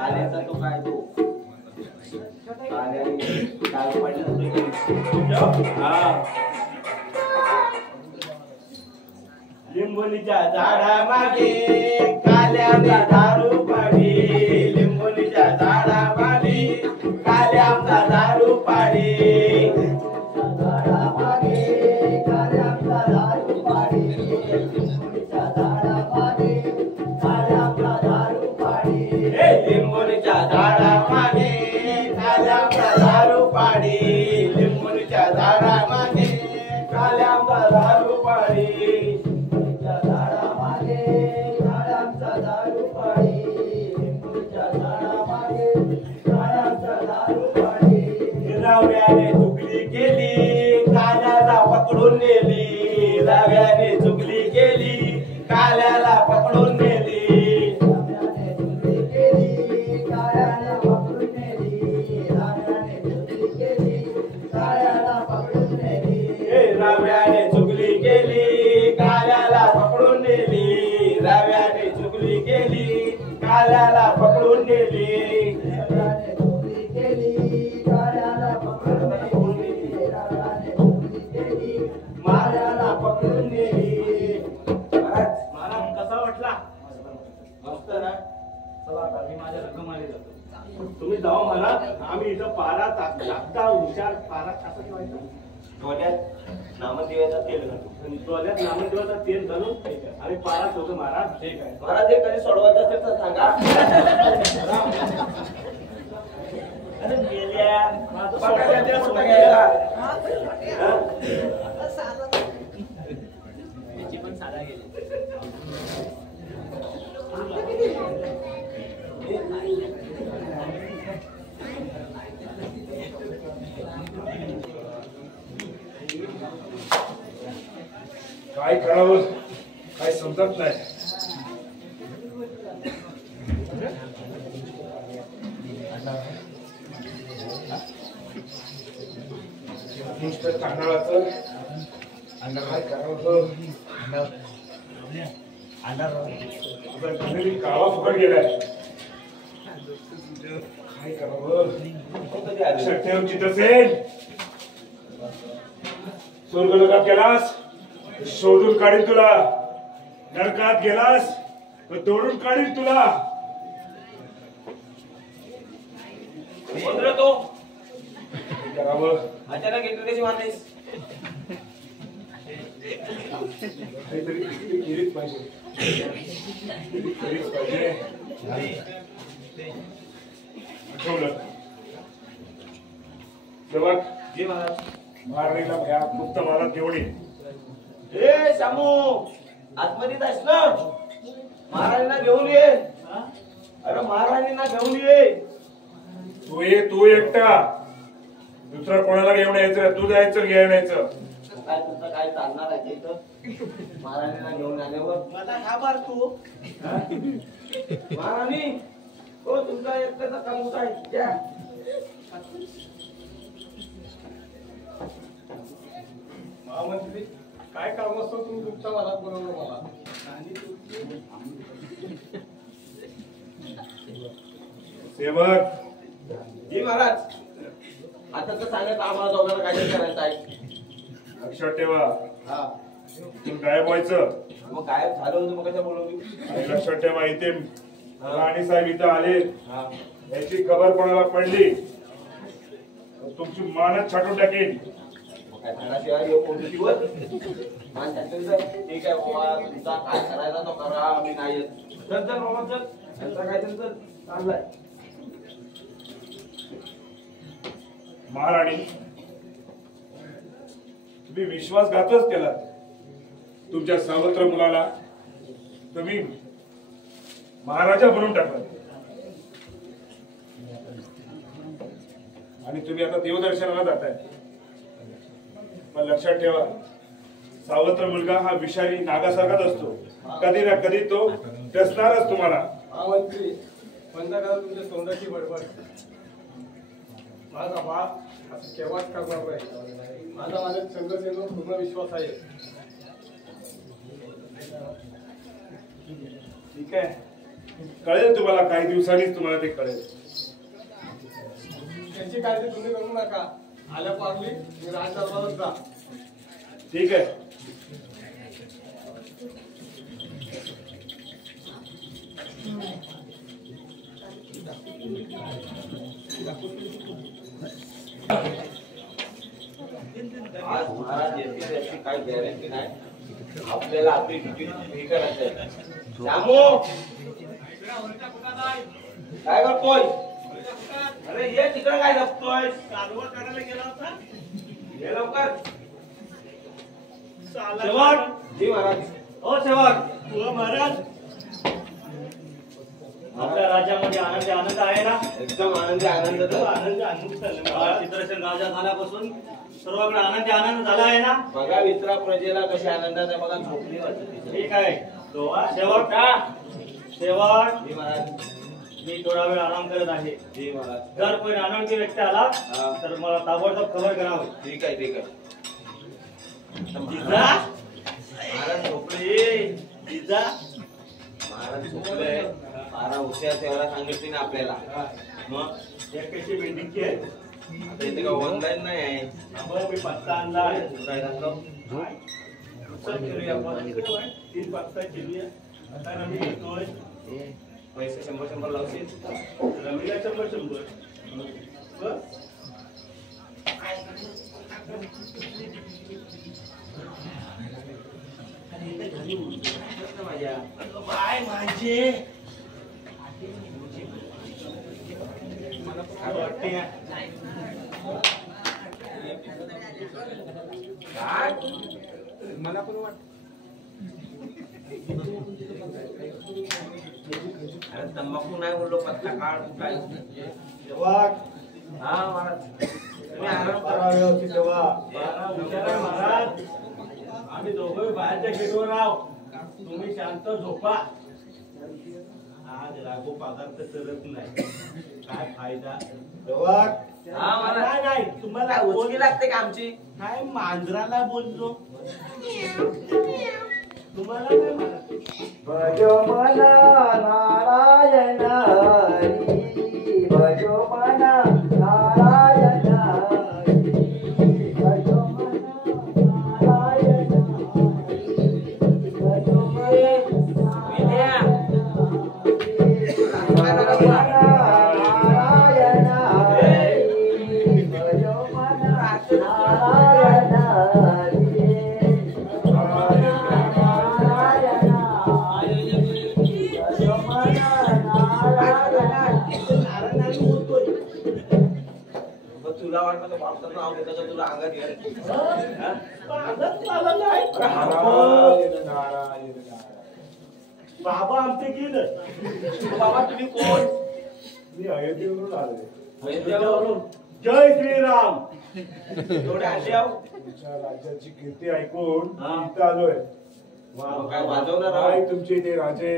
आल्याचा तो काय तो आल्याने काळ पडला तो. ठेव. हा. लिंबोनीच्या झाडामागे काल्याचा दारू पाडी. लिंबोनीच्या झाडामागे काल्याचा दारू पाडी. लिंबोनीच्या झाडामागे काल्याचा दारू पाडी. लिंबोनीच्या झाडामागे काल्याचा दारू पाडी. हिरावण्याने पारा कसं ठेवायचं? डोळ्यात नामदेवाचा तेल घालतो. आणि डोळ्यात नामदेवाचा तेल घालून आम्ही पारा ठेवतो महाराज. ठीक आहे. महाराज हे कधी सोडवायचं असेल तर सांगा. अरे मेल्या पकडल्या त्या सोडायला. काय करावं काय समजत नाही. नुसतं तांदळाचं काय करावं. काळा फुकट गेलाय. काय करावं. लक्षात ठेव चित्रसेन. स्वर्ग लोकात गेलास शोधून काढीन तुला. नरकात गेलास तर तोडून काढीन तुला. कोण रे तो? काय करावं. अचानक इकडे कशी मारलीस? काहीतरी केलीच पाहिजे. केलीच पाहिजे. आठवलं तेव्हा जी महाराज. मारणीला भया गुप्त मारात घेऊन ये. ए शामू आतमध्ये जायस ना. महाराजांना घेऊन ये. अरे महाराजांना घेऊन ये. तू ये तू एकटा. दुसरा कोणाला घेऊन यायचं. तू जायचं घेऊन यायचं. काय तुमचं काय चालणार आहे इथं? महाराजांना घेऊन आल्यावर मला हा मार तू. महाराणी हो तुमचा एकट्याचा काम होत आहे. या. महामंत्री काय काम असतो तुम्ही तुमच्या मनात बनवलं मला. सेवक जी महाराज. आता तर सांगत आम्हाला दोघांना काय करायचं आहे. लक्षात ठेवा. हा तू गायब व्हायचं. मग गायब झालं होतं मग कशा बोलवली? आणि लक्षात ठेवा इथे राणी साहेब इथं आले. हा याची खबर कोणाला पडली तर तुमची मानच छाटून टाकेल. काय सांगाशिवाय येऊ पोलिसीवर मान टाकतील तर ठीक आहे बाबा तुमचा काय करायचा तो करा आम्ही नाही येत. चल चल बाबा चल. यांचा काय तर चाललाय. महाराणी तुम्ही विश्वासघातच केला. तुमच्या सावत्र मुलाला तुम्ही महाराजा बनवून टाकला. आणि तुम्ही आता देवदर्शनाला जाताय. पण लक्षात ठेवा सावत्र मुलगा हा विषारी नागासारखाच असतो. कधी ना कधी तो टसणारच तुम्हाला. महामंत्री बंद करा तुमच्या तोंडाची बडबड. माझा बाप असं केव्हाच करणार नाही. माझा चंद्रसेनवर पूर्ण विश्वास आहे. ठीक आहे कळेल तुम्हाला. काही दिवसांनीच तुम्हाला ते कळेल. त्याची काळजी तुम्ही करू नका. आल्या पारली मी राज दरबारात जा. ठीक आहे. आज महाराज येतील याची काही गॅरंटी नाही. आपल्याला आपली तिकीट हे करायचं आहे. शामू काय करतोय? अरे ये तिकडे काय लपतोय? कालवा काढायला गेला होता. ये लवकर. सेवक. जी महाराज. हो सेवक. तुला महाराज आपल्या राज्यामध्ये आनंदी आनंद आहे ना. एकदम आनंदी आनंद आनंद आनंद झाला. चित्रसेन राजा झाल्यापासून सर्वांकडे आनंदी आनंद झाला आहे ना. बघा मित्रा प्रजेला कशी आनंदात आहे बघा. झोपली वाटत. ठीक आहे. सेवक का सेवक जी महाराज. मी थोडा वेळ आराम करत आहे. जी महाराज. जर कोणी अनोळखी व्यक्ती आला हा. तर मला ताबडतोब खबर करावी. ठीक आहे ठीक आहे. जिजा महाराज झोपले. जिजा महाराज झोपले. बारा उशिरा ठेवायला सांगितली ना आपल्याला. मग एक कशी बिल्डिंगची आहे. आता इथे का ऑनलाईन नाही आहे. आपण मी पत्ता आणला आहे. काय घातलं? उत्सव केलूया आपण. 3 पत्ता केलूया. आता आम्ही येतोय. पैसे 100 लावशील. रमीला 100 बस. माझ्या बाय माझे काय मला पण वाटत अरे तंबाखू नाही बोललो पत्ता काढ काय हा महाराज तुम्ही आराम करा व्यवस्थित ठेवा. महाराज आम्ही दोघं बाहेरच्या गेटवर आहो. तुम्ही शांत झोपा. आज राघो पगार तर करत नाही. काय फायदा? हा महाराज नाही नाही तुम्हाला काय उचकी लागते का आमची काय मांजराला बोललो तुम्हाला काय म्हणत? भजो मना नारायण हरी भजो मना नारायण हरी भजो मना नारायण हरी भजो विद्या नारायण हरी भजो मना नारायण हरी तुला वाटलं का बापचं नाव घेतं का तुला अंगात घ्यायला बाबा आमचे गेलं बाबा तुम्ही कोण मी अयोध्येवरून आलोय. वैद्यावरून जय श्रीराम एवढे आले आहो तुमच्या राज्याची कीर्ती ऐकून हा. इथं आलोय. काय वाजवणार आहो? काय तुमचे ते राजे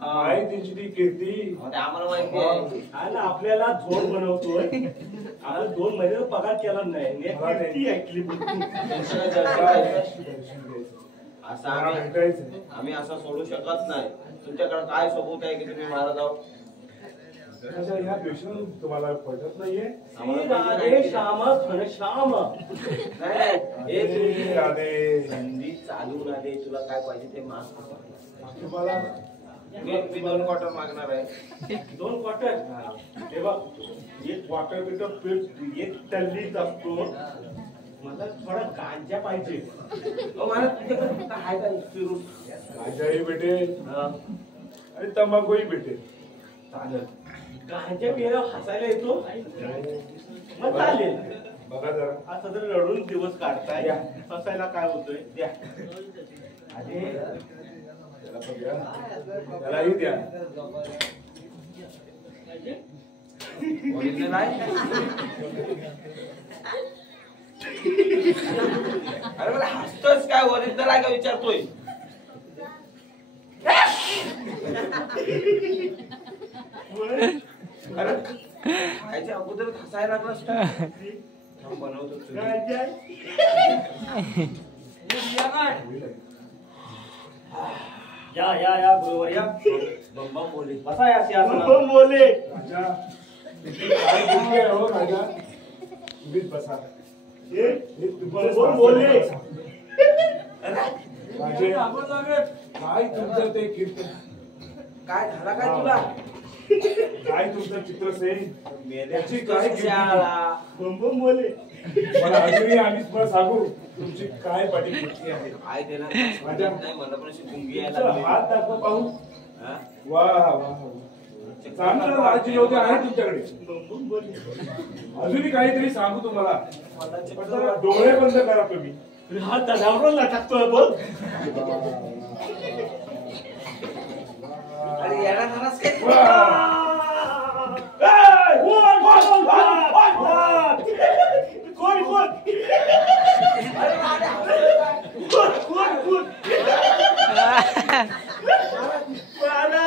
हा. काय त्यांची ती कीर्ती ते आम्हाला माहिती आहे आणि आपल्याला झोड बनवतोय आपण 2 महिने पगार केला नाही कीर्ती ऐकली दर्शन द्यायचं. दर्शन द्यायचं. असं मला आम्ही भेटायचंय. आम्ही असं सोडू शकत नाही तुमच्याकडे काय सबूत आहे की तुम्ही महाराज आहो अच्छा, ह्या पेशन तुम्हाला पटत नाहीये? राधे श्याम घनश्याम नाही नाही हे तुम्ही राधे संधी चालून आले तुला काय पाहिजे ते माग तुम्हाला मी 2 क्वार्टर मागणार आहे 2 क्वार्टर हे बघ एक क्वार्टर पिठं पीठ एक तल्लीच असतो मला थोडा गांजा पाहिजे मला तुझ्याकडे फक्त आहे का फिरून राजाही भेटेल हा, आणि तंबाखूही भेटेल. चालेल गांजा पियाला हसायला येतो मग चालेल बघा जरा. असं जर रडून दिवस काढताय हसायला काय होतोय द्या अरे त्याला पण द्या. त्यालाही द्या. ओरिजिनल आहे अरे मला हसतोस काय ओरिजिनल आहे का विचारतोय अरे खायच्या अगोदर हसायला लागलास तू. थांब, बनवतो तुझं. गांजा या गुरुवर्या बंबा बोले बसा या सिंहासनावर. बंबम बोले राजा काय गोष्टी आहे हो राजा? तुम्हीच बसा. हे हे तुमचं बंबम बोले राजे काय तुमचं ते कीर्तन काय झाला काय तुला काय तुमचं चित्रसेन याची काय कीर्ती? शाळा बंबम बोले मला अजूनही आम्ही तुम्हाला सांगू तुमची काय पाठी कीर्ती आहे. काय देणार राजा. नाही मला पण अशी गुंगी यायला तुमचा लागली. हात दाखवा पाहू. हा? वा वा चांगलं राज्य योग्य आहे तुमच्याकडे. बंबम बोले अजूनही काहीतरी सांगू तुम्हाला मला पण चित्र जरा डोळे बंद करा तुम्ही. हा तलावर लटकतोय बघ अरे येणार झालास काय कोण कोण कोण कोण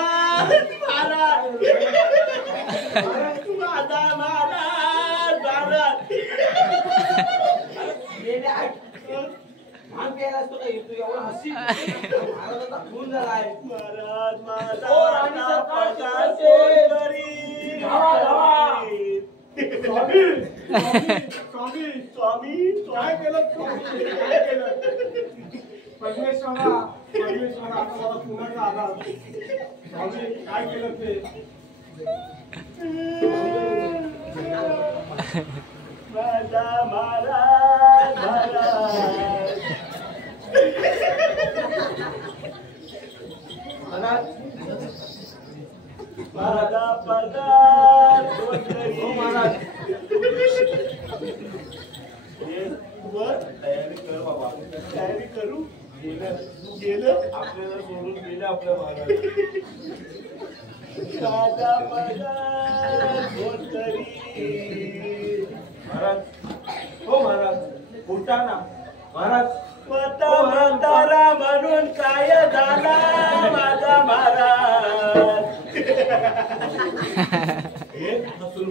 महाराज महाराज महाराज महाराज गेले आठ. भांग प्यायला असतो का? तू एवढा हसी महाराजाचा खून झालाय महाराज महाराज ओ, राणी सरकार, शिवाजी! धावा, धावा! स्वामी स्वामी काय केलं काय केलं परमेश्वरा आता मला पुन्हा आला. स्वामी काय केलं ते? माझा महाराज महाराज माझा पगार हो महाराज तयारी कर बाबा तयारी करू गेलं आपल्याला सोडून गेलं आपल्या महाराज माझा पगार कोणतरी महाराज हो महाराज उठा ना महाराज स्वतः म्हातारा म्हणून काय झाला माझा महाराज एक हसून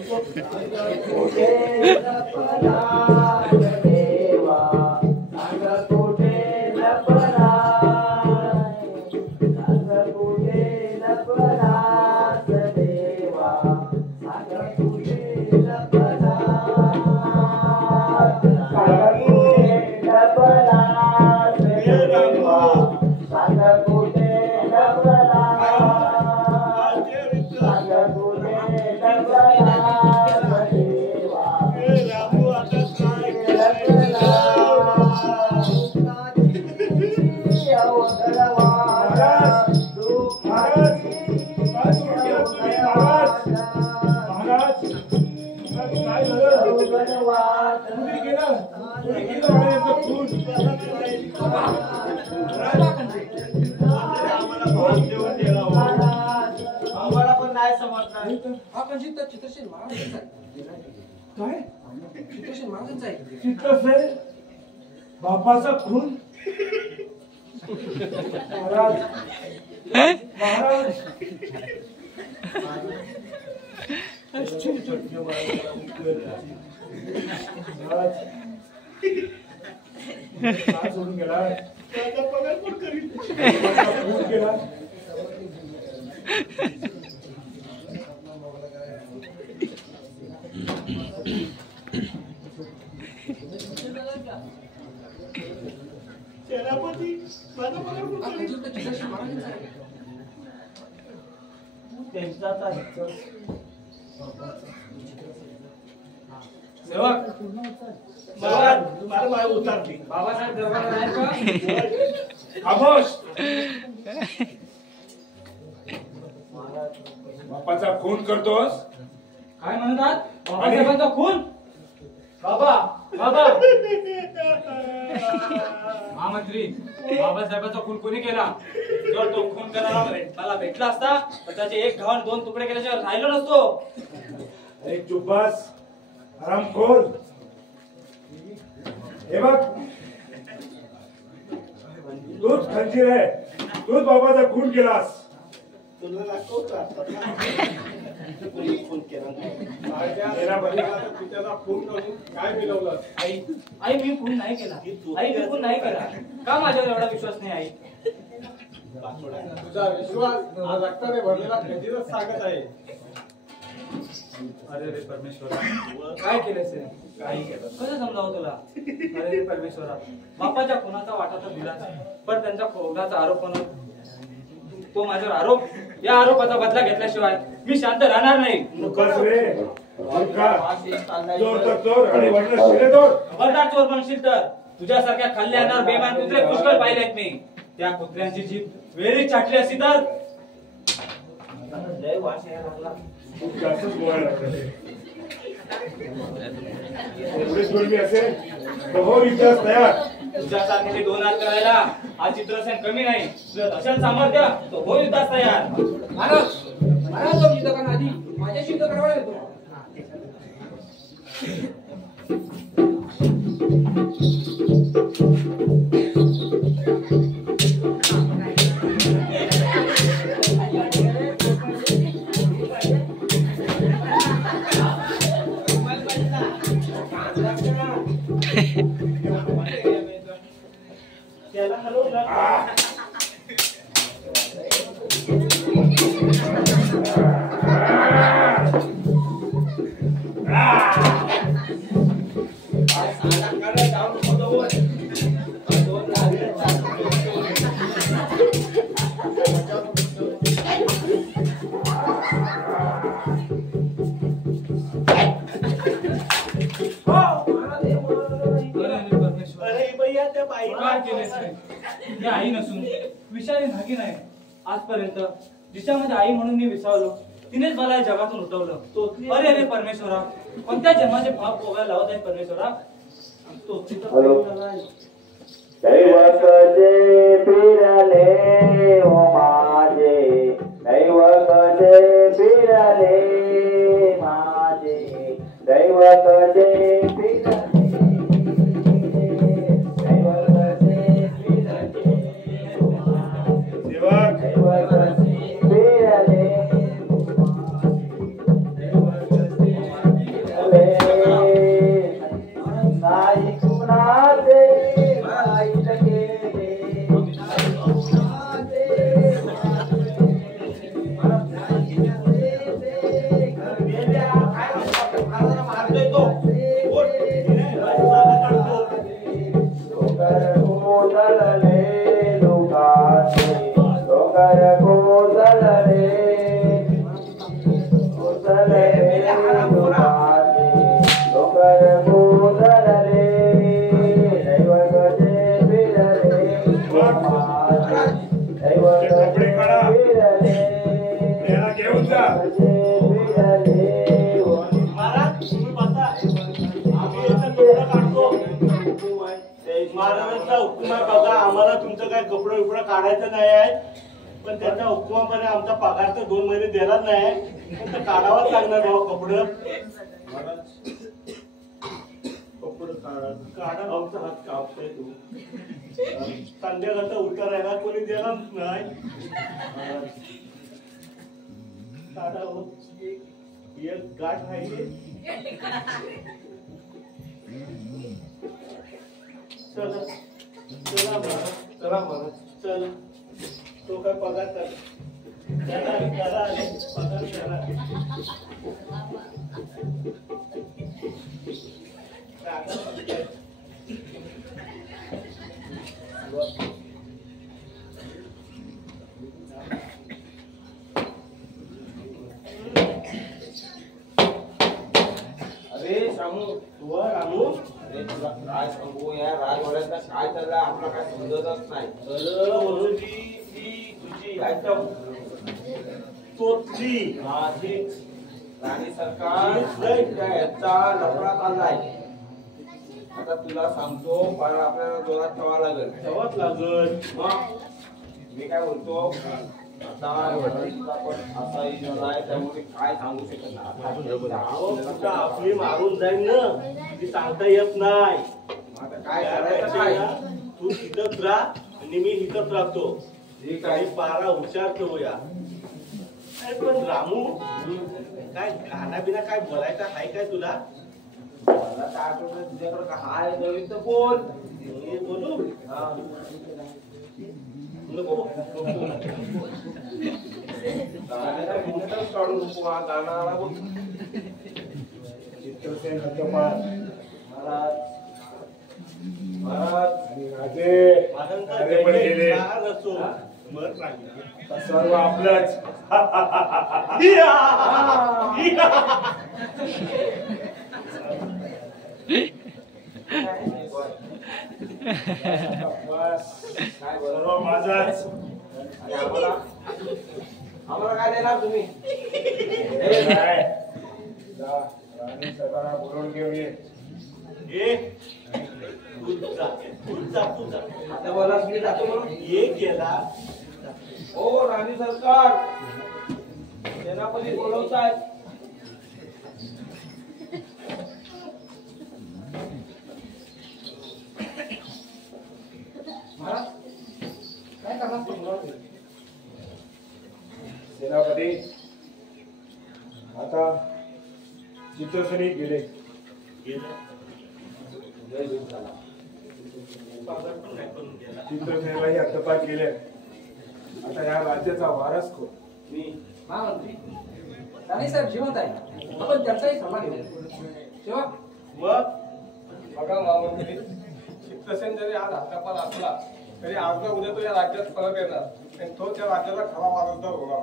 आम्हाला पण नाही समजणार आपण चित्रशील महाराजांचा काय चित्रशील महाराजांचा आहे चित्रसेन बापाचा खून महाराज महाराज सोडून गेला पगार कोण करील खून केला सेनापती माझा पगार कोण करील चित्रशील महाराजांचा आहे त्यांचाच आहे सेवक महाराज तुम्हाला माय उतारली बाबासाहेब दरबार आहेत का खामोश बापाचा खून करतोस काय म्हणतात बाबासाहेबांचा खून बाबा बाबा महामंत्री बाबासाहेबांचा खून कोणी केला जर तो खून करणारा मला भेटला असता तर त्याचे एक घावन 2 तुकडे केल्याशिवाय राहिलो नसतो अरे चुब्बास आरामखोर हे बघ तूच खंजीर आहे तूच बाबाचा खून केलास तुला दाखवतो आता. कोणी फोन केला त्याला खून करून काय मिळवलं आई आई मी खून नाही केला आई मी खून नाही केला का माझ्यावर एवढा विश्वास नाही आई तुझा विश्वास हा रक्ताने भरलेला खंजीरच सांगत आहे अरे रे परमेश्वरा काय केलंस रे काय केलं कसं समजावं तुला अरे रे परमेश्वरा बापाच्या खुनाचा वाटा तर दिलाच पण त्यांच्या खोगाचा आरोप म्हणून तो माझ्यावर आरोप या आरोपाचा बदला घेतल्याशिवाय मी शांत राहणार नाही नुकस रे चोर तर चोर आणि वर्ण शिरे चोर खबरदार चोर बनशील तर तुझ्यासारख्या खाल्ल्यावर बेमान कुत्रे पुष्कळ पाहिलेत मी त्या कुत्र्यांची जीभ वेळीच चाटली असती तर लय वास यायला लागला खूप जास्तच बोलायला लागलं एवढे जोडवी असेल तर हो इतिहास तयार तुझ्यासारखे 2 हात करायला हा चित्रसेन कमी नाही जर असेल सामर्थ्य तो हो युद्धास तयार महाराज महाराज तो युद्ध करणार आधी माझ्याशी युद्ध करावा येतो त्याला हलवलं हो परमेश्वर अरे भैया त्या बाई काय केलेस रे? ही आई नसून विषारी नागिन आहे. आजपर्यंत जिच्यामध्ये आई म्हणून मी विसावलो तिनेच मला या जगातून उठवलं. अरे अरे परमेश्वरा, कोणत्या जन्माचे पाप भोगायला लावत आहे परमेश्वरा? दैवकचे फिरले हो माझे, दैवकचे फिरले माझे, दैवकचे फिरले, दैवकचे फिरले हो माझे, सेवक दैवकचे फिरले, नाही कुणाचे माहित गेले, डोंगर कोसळले लोकांचे, डोंगर कोसळले, कोसळले लोकांचे, डोंगर कोसळले, दैवकचे फिरले माझे, दैवकचे फिरले, याला घेऊन जा. फिरले हो महाराज तुम्ही बसा. आम्ही याचं कपडं काढतो. महाराजांचा हुकूम आहे बघा. आम्हाला तुमचं काय कपडं बिपडं काढायचं नाही आहे, पण त्याच्या हुकुमाप्रमाणे आमचा पगार तर 2 महिने देणार नाही, पण तर काढावाच लागणार बाबा कपडं. कपडं काढा. आमचा हात कापतोय तू. संध्याकाळचा उतारायला कोणी देणार नाही. काढा हो. एक गाठ आहे. चला चला महाराज, चला महाराज, चला. तो काय पगार करा, पगार करा. अरे सांगू तू रामू, अरे तुला काय सांगू, या राजवाड्याचा काय चाललंय आपला काय समजतच नाही. म्हणूजी ती तुझी आयटम तोतली माझी राणी सरकार याचा लफडा चाललाय. आता तुला सांगतो, पण आपल्याला जोरात ठेवा लागेल. तेव्हाच लागत. मग मी काय बोलतो, आता आपण असाही झालाय त्यामुळे काय सांगू शकत अहो, नाही. कुठं आपली मारून जाईल ना, ती सांगता येत नाही. आता काय करायचं काय? तू तिथंच राहा आणि मी इथंच राहतो. ठीक काही आहे. पारा हुशार ठेवूया. अरे पण रामू, काय गाणा बिना काय बोलायचं आहे काय तुला? मला काय आठवतं तुझ्याकडे काय नवीन तर बोल. मी बोलू? हा. नको. गाण्याचा मुहूर्तच काढू नको, हा गाणं आला बघ. चित्रसेन हद्दपार महाराज महाराज आणि राजे महाराजांचा राजे पण जय गेले. जयकार असो. मर राहिला. आता सर्व आपलंच. बस काय सर्व बरोबर माझाच. आणि आम्हाला काय देणार तुम्ही? काय? जा, राणी सरकाराला बोलवून घेऊन ये. ये. तू जा. तू जा. तू जा. आता बोला मी जातो म्हणून. ये गेला. ओ राणी सरकार, सेनापती बोलवतायत. महाराज काय करणार? सेनापती आता चित्रसेनी गेले. गेला. जय हिंद झाला. पगार पण नाही करून गेला. चित्रसेनालाही हद्दपार केले. आता या राज्याचा वारस कोण? मी महामंत्री राणी साहेब जिवंत आहे, आपण त्यांचाही सन्मान घेऊ. तेव्हा मग बघा महामंत्री, चित्रसेन जरी आज हद्दपार असला तरी आज ना उद्या तो या राज्यात परत येणार आणि तो त्या राज्याचा खरा वारसदार होणार.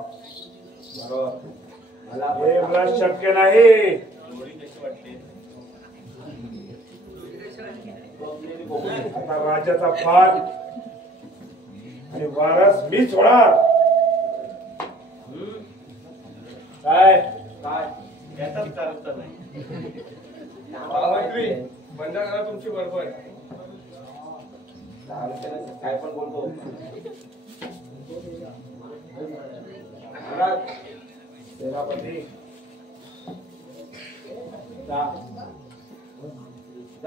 बरोबर. मला हे मला शक्य नाही. लोडी कशी वाटते? आता राज्याचा भार आणि वारस मीच होणार. काय काय याचाच कारण तर नाही. महामंत्री बंद करा तुमची बडबड. काय पण बोलतो. महाराज सेनापती जा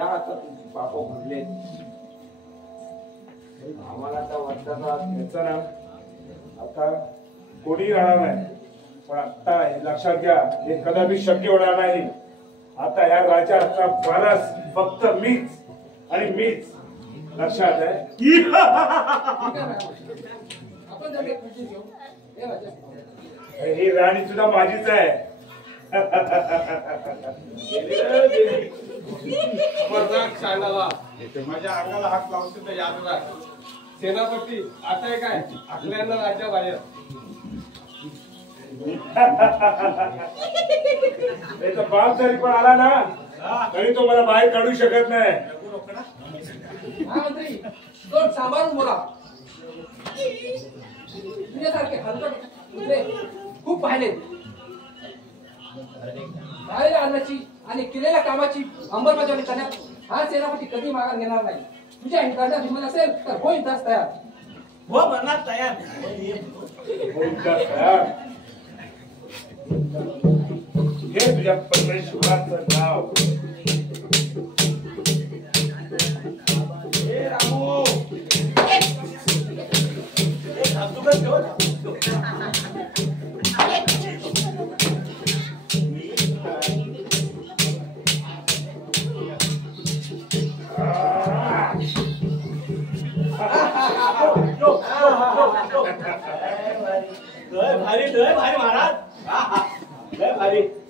आता तुमची पाप भरले. आम्हाला आता वर्षाचा याचा ना आता कोणी राहणार नाही. पण आता हे लक्षात घ्या, हे कदापि शक्य होणार नाही. आता या राज्याचा वारस फक्त मीच आणि मीच. लक्षात आहे. ठीक आहे मॅडम. आपण जर एक खुर्ची घेऊ हे राज्य ही राणी सुद्धा माझीच आहे. खबरदार सांगावा माझ्या अंगाला हात लावतो तर याद राख. सेनापती आता हे काय आपल्याला राज्याबाहेर. त्याचा बाप जरी पण आला ना तरी तो मला बाहेर काढू शकत नाही. महामंत्री दोन सांभाळून बोला. तुझ्यासारखे हलकट कुत्रे खूप पाहिले. झालेल्या अन्नाची आणि केलेल्या कामाची अंमलबजावणी करण्यात हा सेनापती कधी माघार घेणार नाही. तुझ्या हिताचा हिंमत असेल तर होईल तास तयार. हो म्हणणार तयार. हे तुझ्या परमेश्वराचं नाव. हे रामू हे धातुकच ठेव. लय भारी महाराज.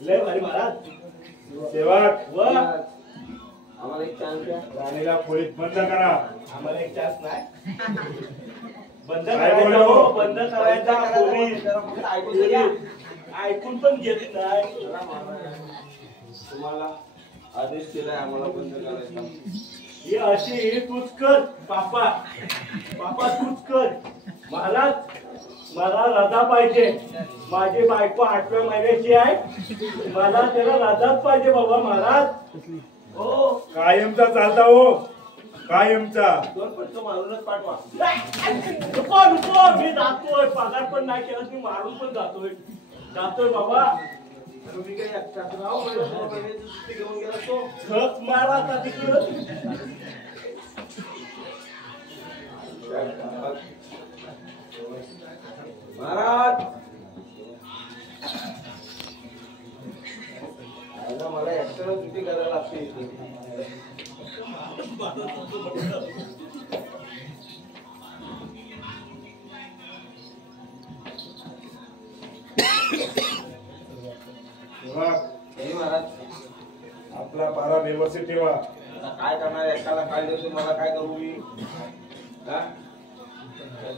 लय भारी महाराज. सेवक व आम्हाला एक चान्स द्या. राणीला खोलीत बंद करा. आम्हाला एक चान्स नाही. बंद काय करायचा बोललो? हो, बंद करायचा पोलीस. ऐकून तरी घ्या. ऐकून पण घेत नाही. तुम्हाला आदेश केलाय आम्हाला बंद करायचा. ही अशी तूच कर पापा तूच कर. महाराज मला रजा पाहिजे. माझी बायको 8व्या महिन्याची आहे. मला त्याला रजाच पाहिजे बाबा महाराज. हो कायमचा चालता हो, कायमचा. दोन पट्ट मारूनच पाठवा. नको मी जातोय. पगार पण नाही केला मी मारून पण जातोय बाबा. तुम्ही काही एकटाच राहा. महिन्याची सुट्टी घेऊन गेला तो. झक मारा आता तिकडं. महाराज मला एकट्याला सुट्टी करायला लागते इथे. महाराज आपला पारा व्यवस्थित ठेवा. आता काय करणार. एकाला काय देतो मला काय करू मी.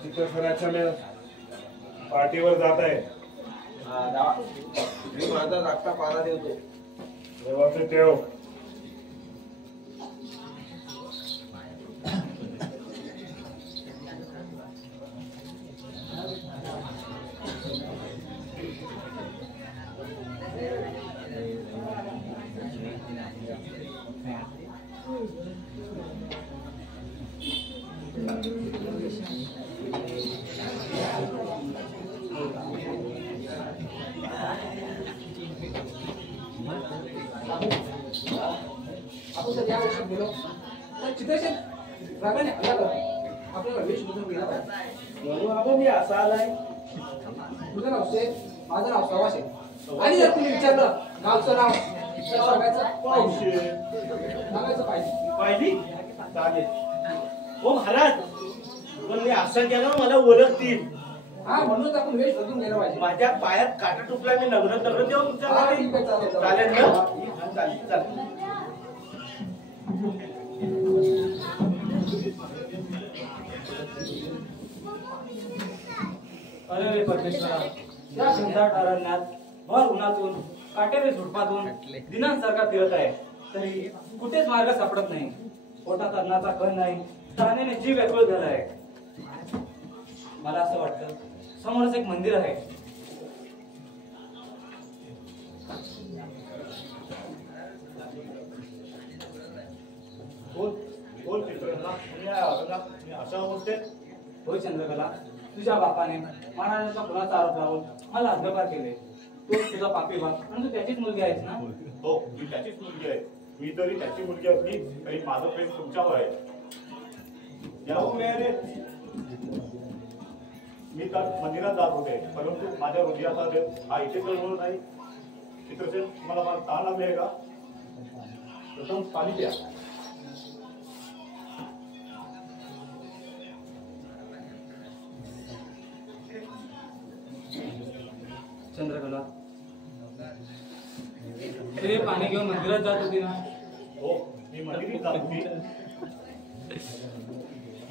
चित्रसराच्या मी पाठीवर जात आहे. मी माझा धाकटा पारा देतो. व्यवस्थित ठेव. आपण जर या वर्षी गेलो तर चित्रसेन रागाने हल्ला करतो. आपल्याला वेश बदलून गेला पाहिजे. म्हणून बाबा मी असा आलाय. तुझं नाव शेख, माझं नाव सवा शेख. आणि जर तुम्ही विचारलं गावचं नाव तर सांगायचं पावशे सांगायचं पाहिजे. पाहिली चालेल. हो महाराज पण मी असं केलं मला ओळखतील. हा म्हणूनच आपण वेश बदलून गेला पाहिजे. माझ्या पायात काटा टुकला मी नग्न देऊ तुमच्या हा, गावी. ठीक आहे, चालेल, चालेल. चालेल ना. हा, चालेल. अरे परमेश्वरा, या घनदाट अरण्यात भर उन्हातून काटेरी झुडपातून दिनांसारखा फिरत आहे तरी कुठेच मार्ग सापडत नाही. पोटात अन्नाचा कण नाही, तहानेने जीव व्याकुळ झालाय. मला असं वाटतं समोरच एक मंदिर आहे. अशा अवस्थेत होय चंद्रकला, तुझ्या बापाने महाराजांच्या खुनाचा आरोप लावून मला हद्दपार केले. तू तुझा पापी बाप आणि तू त्याचीच मुलगी आहेस ना? हो, मी त्याचीच मुलगी आहे. मी जरी त्याची मुलगी असली तरी माझं प्रेम तुमच्यावर आहे. याहू मेरे मी तर मंदिरात जात होते, परंतु माझ्या हृदयाचा देव हा इथे कळवळ नाही. चित्रसेन, मला तहान लागली आहे का? प्रथम पाणी प्या. चंद्रकला, ते पाणी घेऊन मंदिरात जात होती ना? हो, मी मंदिरात जात होती.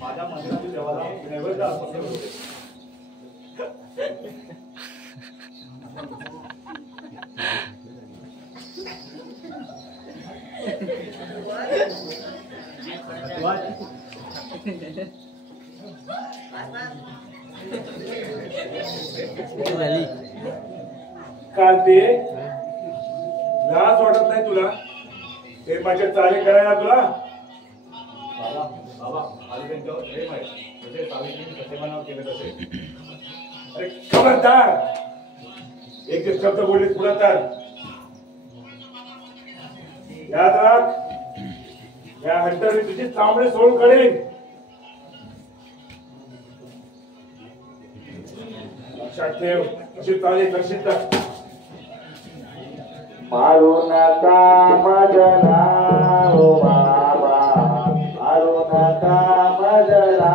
माझ्या मंदिरातील देवाला नैवेद्य अर्पण करत होते. काल ते लाज वाटत नाही तुला? ते माझ्या चाले करायला तुला? बाबा बाबा, माझं त्यांच्यावर प्रेम आहे. जसे सावित्रीने सत्यवानावर केलं तसे. अरे खबरदार, एक जे शब्द बोलले पुढे तर याद राख, या हंटरने तुझी चांबडे सोडून काढेन. लक्षात ठेव, अशी चाले लक्षित कर. मारू नका मजला हो बाबा, मारू नका मजला,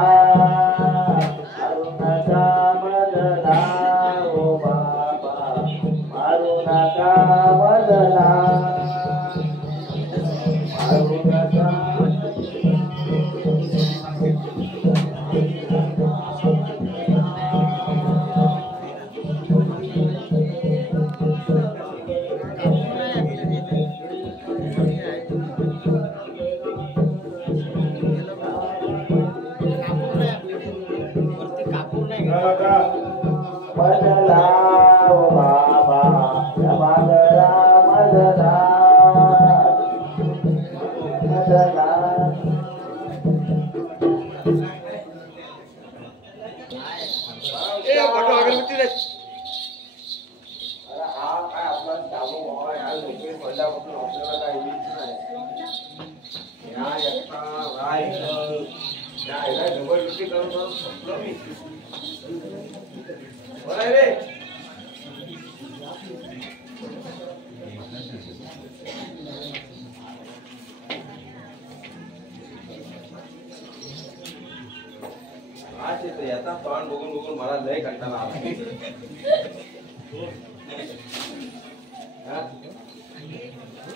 मारू नका मजला हो बाबा, मारू नका मजला, मारू नका. मजला हो बाबा, मजला मजला मजला. हा काय आपला चालू व्हावा, या लोके पडल्यापासून आपल्याला काही वीज नाही. या एकटा राय या जबरदस्ती करून संपलो मी. बरं रे. याचा तोंड बघून बघून मला लय कंटाळा आला.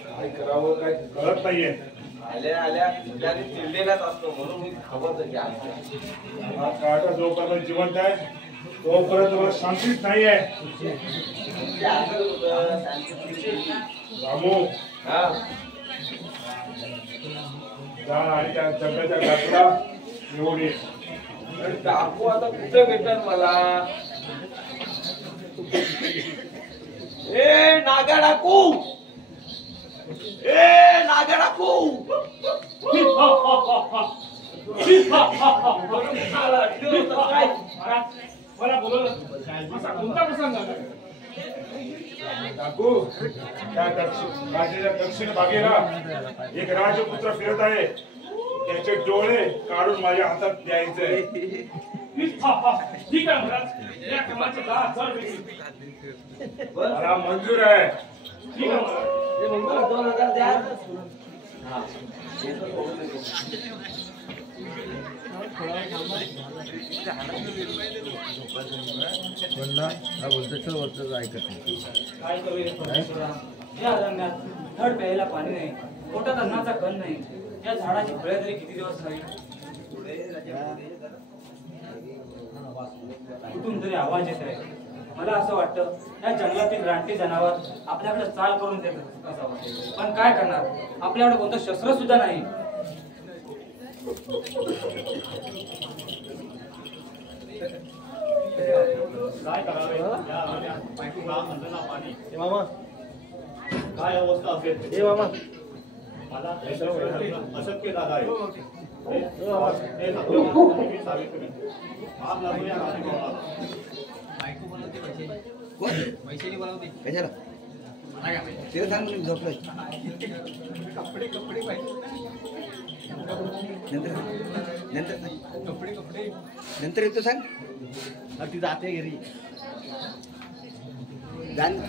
काय करावं काय कळत नाहीये. आल्या आल्या तुझ्याने चिडलेलाच असतो म्हणून मी खबर की हा काटा जोपर्यंत जिवंत आहे तोपर्यंत मला शांतीच नाहीये. रामू, जा आणि त्या जंगलाच्या घाटला घेऊन ये. डाकू आता कुठे भेटल मला? ए नागा डाकू, ए नागा डाकू. मला बोलवलं असा कोणता प्रसंग आला? डाकू, त्या राजाच्या दक्षिण भागेला एक राजपुत्र फिरत आहे. त्याचे डोळे काढून माझ्या हातात द्यायचे. ठीक आहे महाराज, या कामाचे 10,000 रुपये मला मंजूर आहे. ठीक आहे महाराज, 2000 द्या. काय करू या रंगात धड प्यायला पाणी नाही, पोटात अन्नाचा कण नाही. या झाडाची फळे तरी किती दिवस राहील? कुठून तरी आवाज येत आहे. मला असं वाटतं या जंगलातील रानटी जनावर आपल्याकडे चाल करून देत असावं, पण काय करणार? आपल्याकडे कोणतं शस्त्र सुद्धा नाही. काय करावे मामा काय अवस्था असेल मामा मला अशक्य झालं आहे कशाला ते सांग झोपलोय कपडे कपडे पाहिजे नंतर कपडे कपडे नंतर येतो सांग ती जाते घरी जाण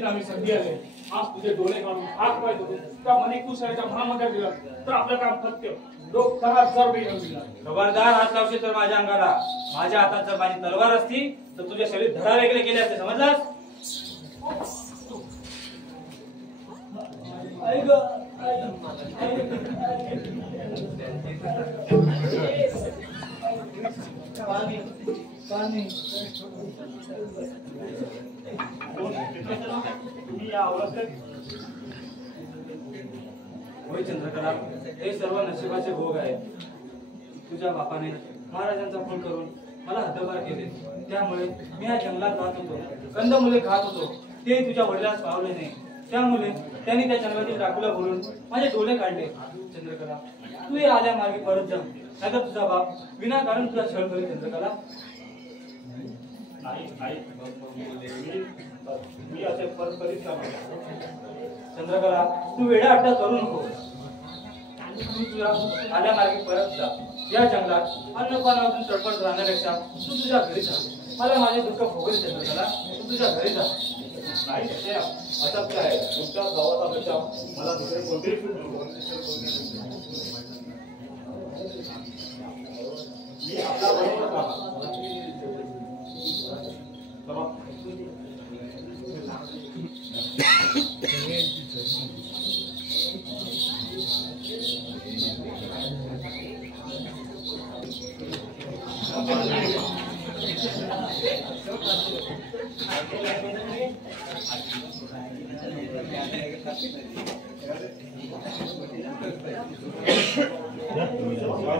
आम्ही संधी आले आज तुझे डोळे काढून हात पाय धुतो त्या मणिकुशळाच्या महामध्ये गेला तर आपलं काम सत्य लोक 10,000 रुपये घेऊन दिला खबरदार हात लावशील तर माझ्या अंगाला माझ्या हातात जर माझी तलवार असती तर तुझ्या शरीर धडा वेगळे केले असते समजलास होय चंद्रकला हे सर्व नशिबाचे भोग आहे तुझ्या बापाने महाराजांचा फोन करून मला हद्दपार केले त्यामुळे मी या जंगलात राहत होतो कंदमुले खात होतो ते तुझ्या वडिलांस पावले नाही त्यामुळे त्यांनी त्या जंगलातील डाकूला बोलून माझे डोळे काढले चंद्रकला तू हे आल्या मार्गे परत जा नाहीतर तुझा बाप विनाकारण तुझा छळ करेल चंद्रकला मी असे परत करीत चंद्रकला तू वेडा अड्डा करू नको तू तुझ्या आल्या मार्गे परत जा या जंगलात अन्नपानातून तडफड राहण्यापेक्षा तू तुझ्या घरी जा मला माझे दुःख भोगेल चंद्रकला तू तुझ्या घरी जा नाही अशक्य आहे तुमच्या गावाचा बचाव मला दुसरे कोणतेही मी आपला बरोबर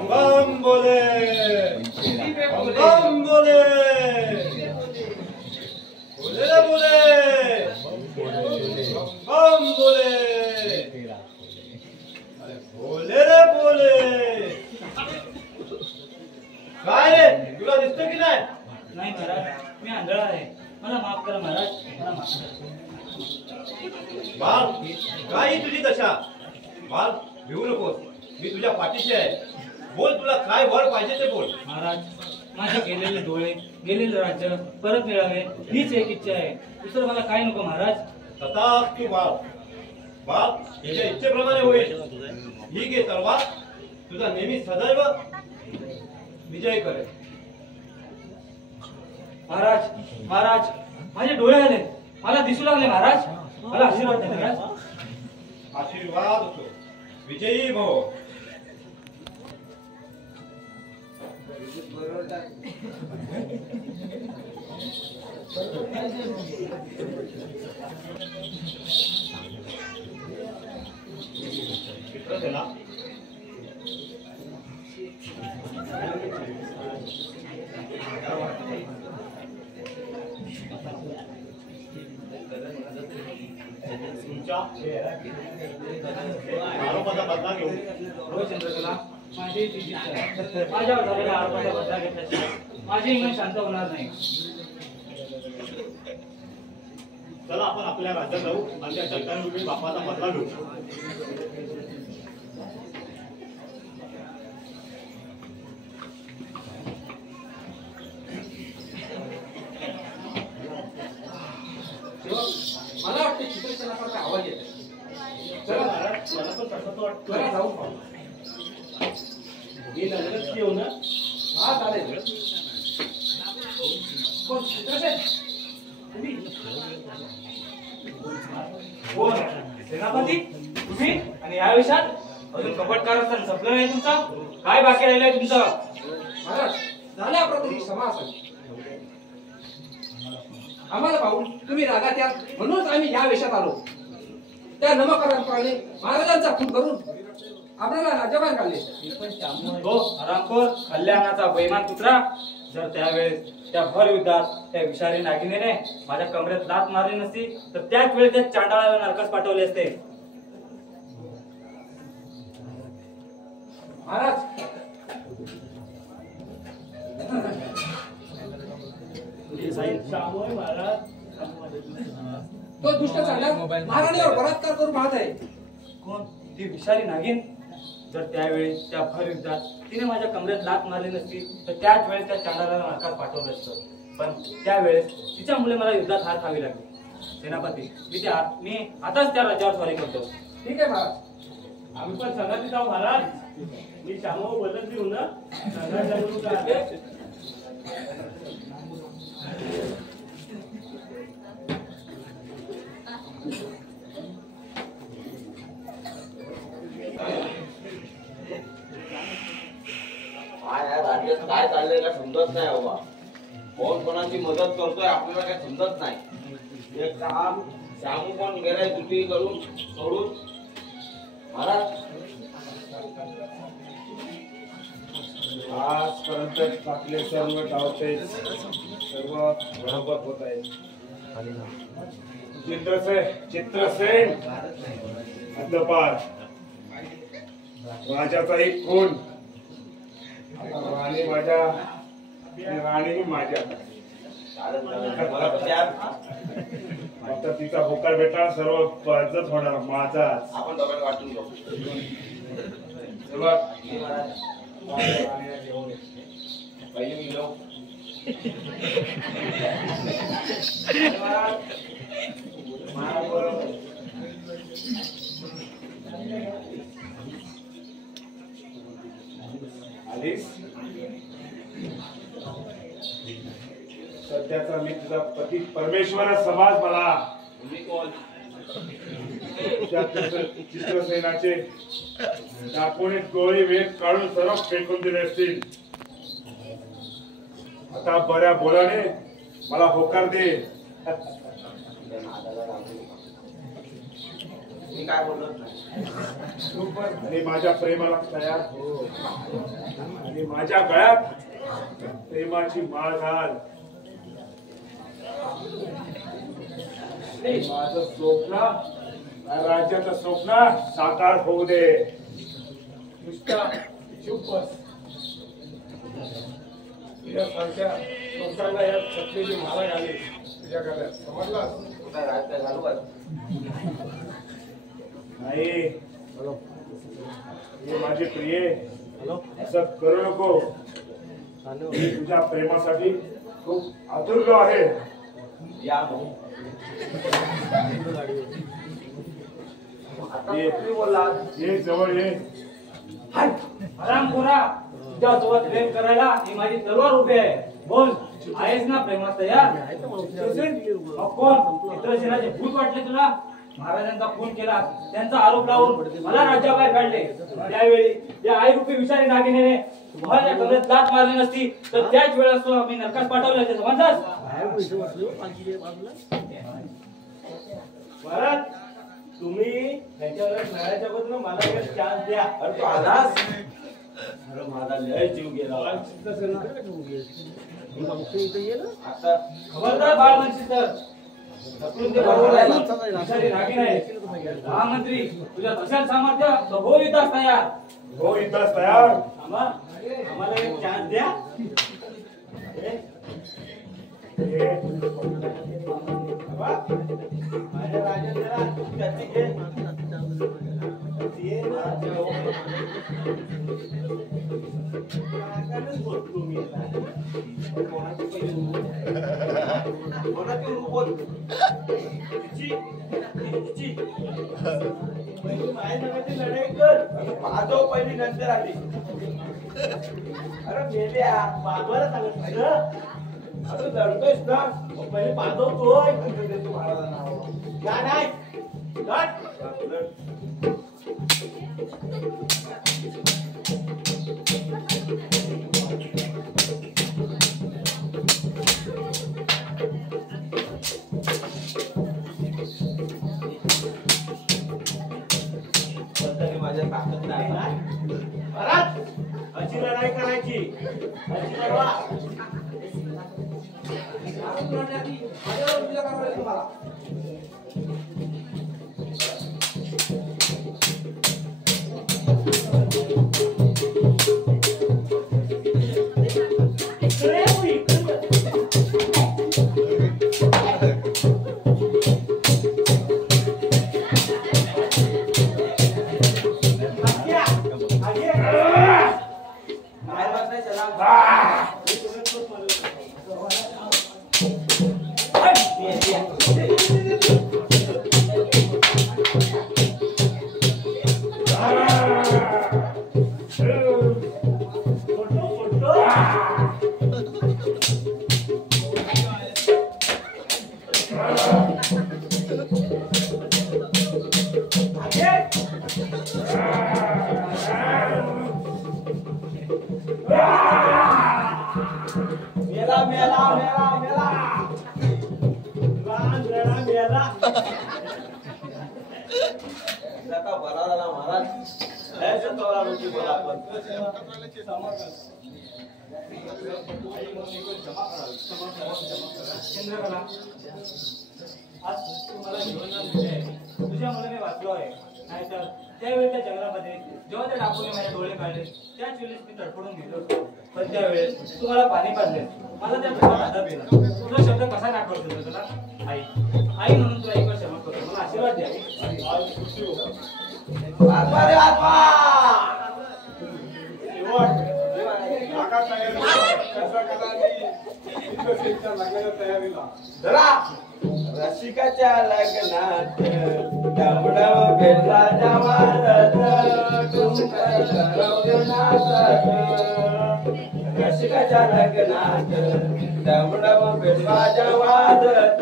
बम बोले बम बोले बोले रे बोले बम बोले बोले रे बोले काय रे तुला दिसतो की नाही नाही महाराज मी आंधळा आहे मला माफ करा महाराज मला माफ करा बाळ काय तुझी दशा बाळ भिवू नकोस मी तुझ्या पाठीशी आहे बोल तुला काय वर पाहिजे ते बोल महाराज माझे गेलेले डोळे गेलेले राज्य परत मिळावे हीच एक इच्छा आहे दुसरं मला काय नको महाराज तथास्तु बाळ बाळ तुझ्या इच्छेप्रमाणे होईल ही घे तलवार तुझा नेहमी सदैव विजय करेल महाराज महाराज माझे डोळे आले मला दिसू लागले महाराज मला आशीर्वाद द्या महाराज आशीर्वाद होतो विजयी भव तुमच्या आरोपाचा बदला घेऊ होय चंद्रकला माझी तीच इच्छा आहे माझ्यावर झालेल्या आरोपाचा बदला घेतल्याशिवाय माझे मन शांत होणार नाही चला आपण आपल्या राज्यात जाऊ आणि त्या जगतारूपी बापाचा बदला घेऊ मला वाटतं चित्रचनासारखा आवाज येतो चला महाराज मला पण तसंच वाटतं चला जाऊ पाहू. मी लगेच येऊ ना हा चालेल कोण चित्रसेन तुम्ही कोण सेनापती तुम्ही आणि या विषयात अजून कपट कारस्थान संपलं नाही तुमचा काय बाकी राहिलंय तुमचं महाराज झाल्या प्रकृती क्षमा असावी. आम्हाला पाहून तुम्ही रागात याल म्हणूनच आम्ही या वेशात आलो. त्या नमस्काराप्रमाणे महाराजांचा खून करून आपल्याला राज्यभार काढले. तो हरामखोर कल्याणाचा बैमान पुत्रा, जर त्यावेळेस त्या भर युद्धात त्या विषारी नागिनीने माझ्या कमरेत लात मारली नसती तर त्याच वेळेस त्या चांडाळाला नरकास पाठवले असते. महाराज तो दुष्ट चांगला महाराणीवर बलात्कार करून पाहत आहे. कोण? ती विषारी नागिन. जर त्यावेळेस त्या भर युद्धात तिने माझ्या कमरेत लात मारली नसती तर त्याच वेळेस त्या चांडाळाला नरकास पाठवलं असतं. पण त्यावेळेस तिच्यामुळे मला युद्धात हार खावी लागली. सेनापती, मी आताच त्या राज्यावर स्वारी करतो. ठीक आहे महाराज. आम्ही पण संघात जाऊ महाराज. मी श्यामो बदल देऊ ना संघात. राज्यात काय चाललंय का समजत नाही बाबा. कोण कोणाची मदत करतोय आपल्याला काय समजत नाही. एक काम श्यामू पण गेलाय दुटी करून सोडून. महाराज आजपर्यंत टाकले सर्व डावते सर्व बरोबर होत आहे. चित्रसेन हद्दपार राजाचा एक खून. राणी माझ्या राणी माझ्या आता तिचा होकार भेटणार सर्व पद्धत होणार माझा. आपण दोघांना वाटून घेऊ. पहिले मी घेऊ. आलीस सध्याचा मी तुझा पती परमेश्वर समाज. मला तुम्ही कोण? चित्रसेनाचे दाखवणीत गोळी वेद काढून सर्व फेकून दिले असतील. आता बऱ्या बोलाने मला होकार दे. मी काय बोलत नाही. आणि माझ्या प्रेमाला तयार हो. आणि माझ्या गळ्यात प्रेमाची माळ घाल. माझं स्वप्न राज्याचं स्वप्न साकार होऊ दे. नुसता चुप बस. तुझ्यासारख्या लोकांना या छत्रीची माला घाली तुझ्या गळ्यात. समजलास? काय राज काय घालू का? नाही हे माझे प्रिय असं करू नको. मी तुझ्या प्रेमासाठी खूप आतुरलो आहे. या मग. ये बोला ये जवळ ये. हरामखोरा, तुझ्यासोबत प्रेम करायला ही माझी तलवार उभी आहे. बोल, आहेस ना प्रेमात तयार? मग कोण? चित्रसेनाचे भूत वाटले तुला? महाराजांचा खून केला, त्यांचा आरोप लावून मला राज्याबाहेर काढले. त्यावेळी या आईरूपी विषारी नागिनीने माझ्या कमरेत लाथ मारली नसती तर त्याच वेळेस मी नरकास पाठवले असते. समजलास? महाराज तुम्ही त्यांच्यावर लढायच्या बद्दल मला एक चान्स द्या. अरे तू आलास? अरे माझा लय जीव गेला. आता खबरदार बाळ म्हणशील तर ढकलून ते बरोबर आहे. विषारी नागिन आहे. महामंत्री, तुझ्या तशाच सामर्थ्य तर हो युद्धास तयार. हो इथंच तयार. आम्हाला एक चान्स द्या. माझ्या राजाला त्याची घे. कोणाची बोल. माझ्या नावाची लढाई कर. पाहतो पहिली नंतर आली. अरे मेल्या बाजवाला सांगत नाही ना. अरे लढतोयस ना पहिले पाजवतोय. नाही काय करायची याची परवा. माझ्यावर पूजा करावी लागेल तुम्हाला. इकडे तू इकडे. आज्ञा, आज्ञा. काय बसलाय चला फोटो फोटो. मेला मेला मेला मेला मेला. नका बरा झाला महाराज लयच तोरा रोटी बोला आपण चंद्रकला आज तुम्हाला जीवनदान दिले आहे तुझ्या मुलाने वाचलो आहे नाहीतर त्यावेळी त्या जंगलामध्ये जेव्हा त्या डाकूने माझे डोळे काढले त्याच वेळेस मी तडफडून गेलो होतो. पण त्यावेळेस तुम्हाला पाणी पाजले मला त्या प्रेमात आदर दिला. तुझा शब्द कसा दाखवत होता तुला आई आई म्हणून तुला एक वेळ क्षमा करतो मला आशीर्वाद द्या. आत्मा रे आत्मा काका तयारी कसा करायची चित्रसेनच्या लग्नाच्या तयारीला धरा रसिकाच्या लग्नात डावडाव बेला जावारत रसिकाच्या लग्नात डावडाव बेला जावारत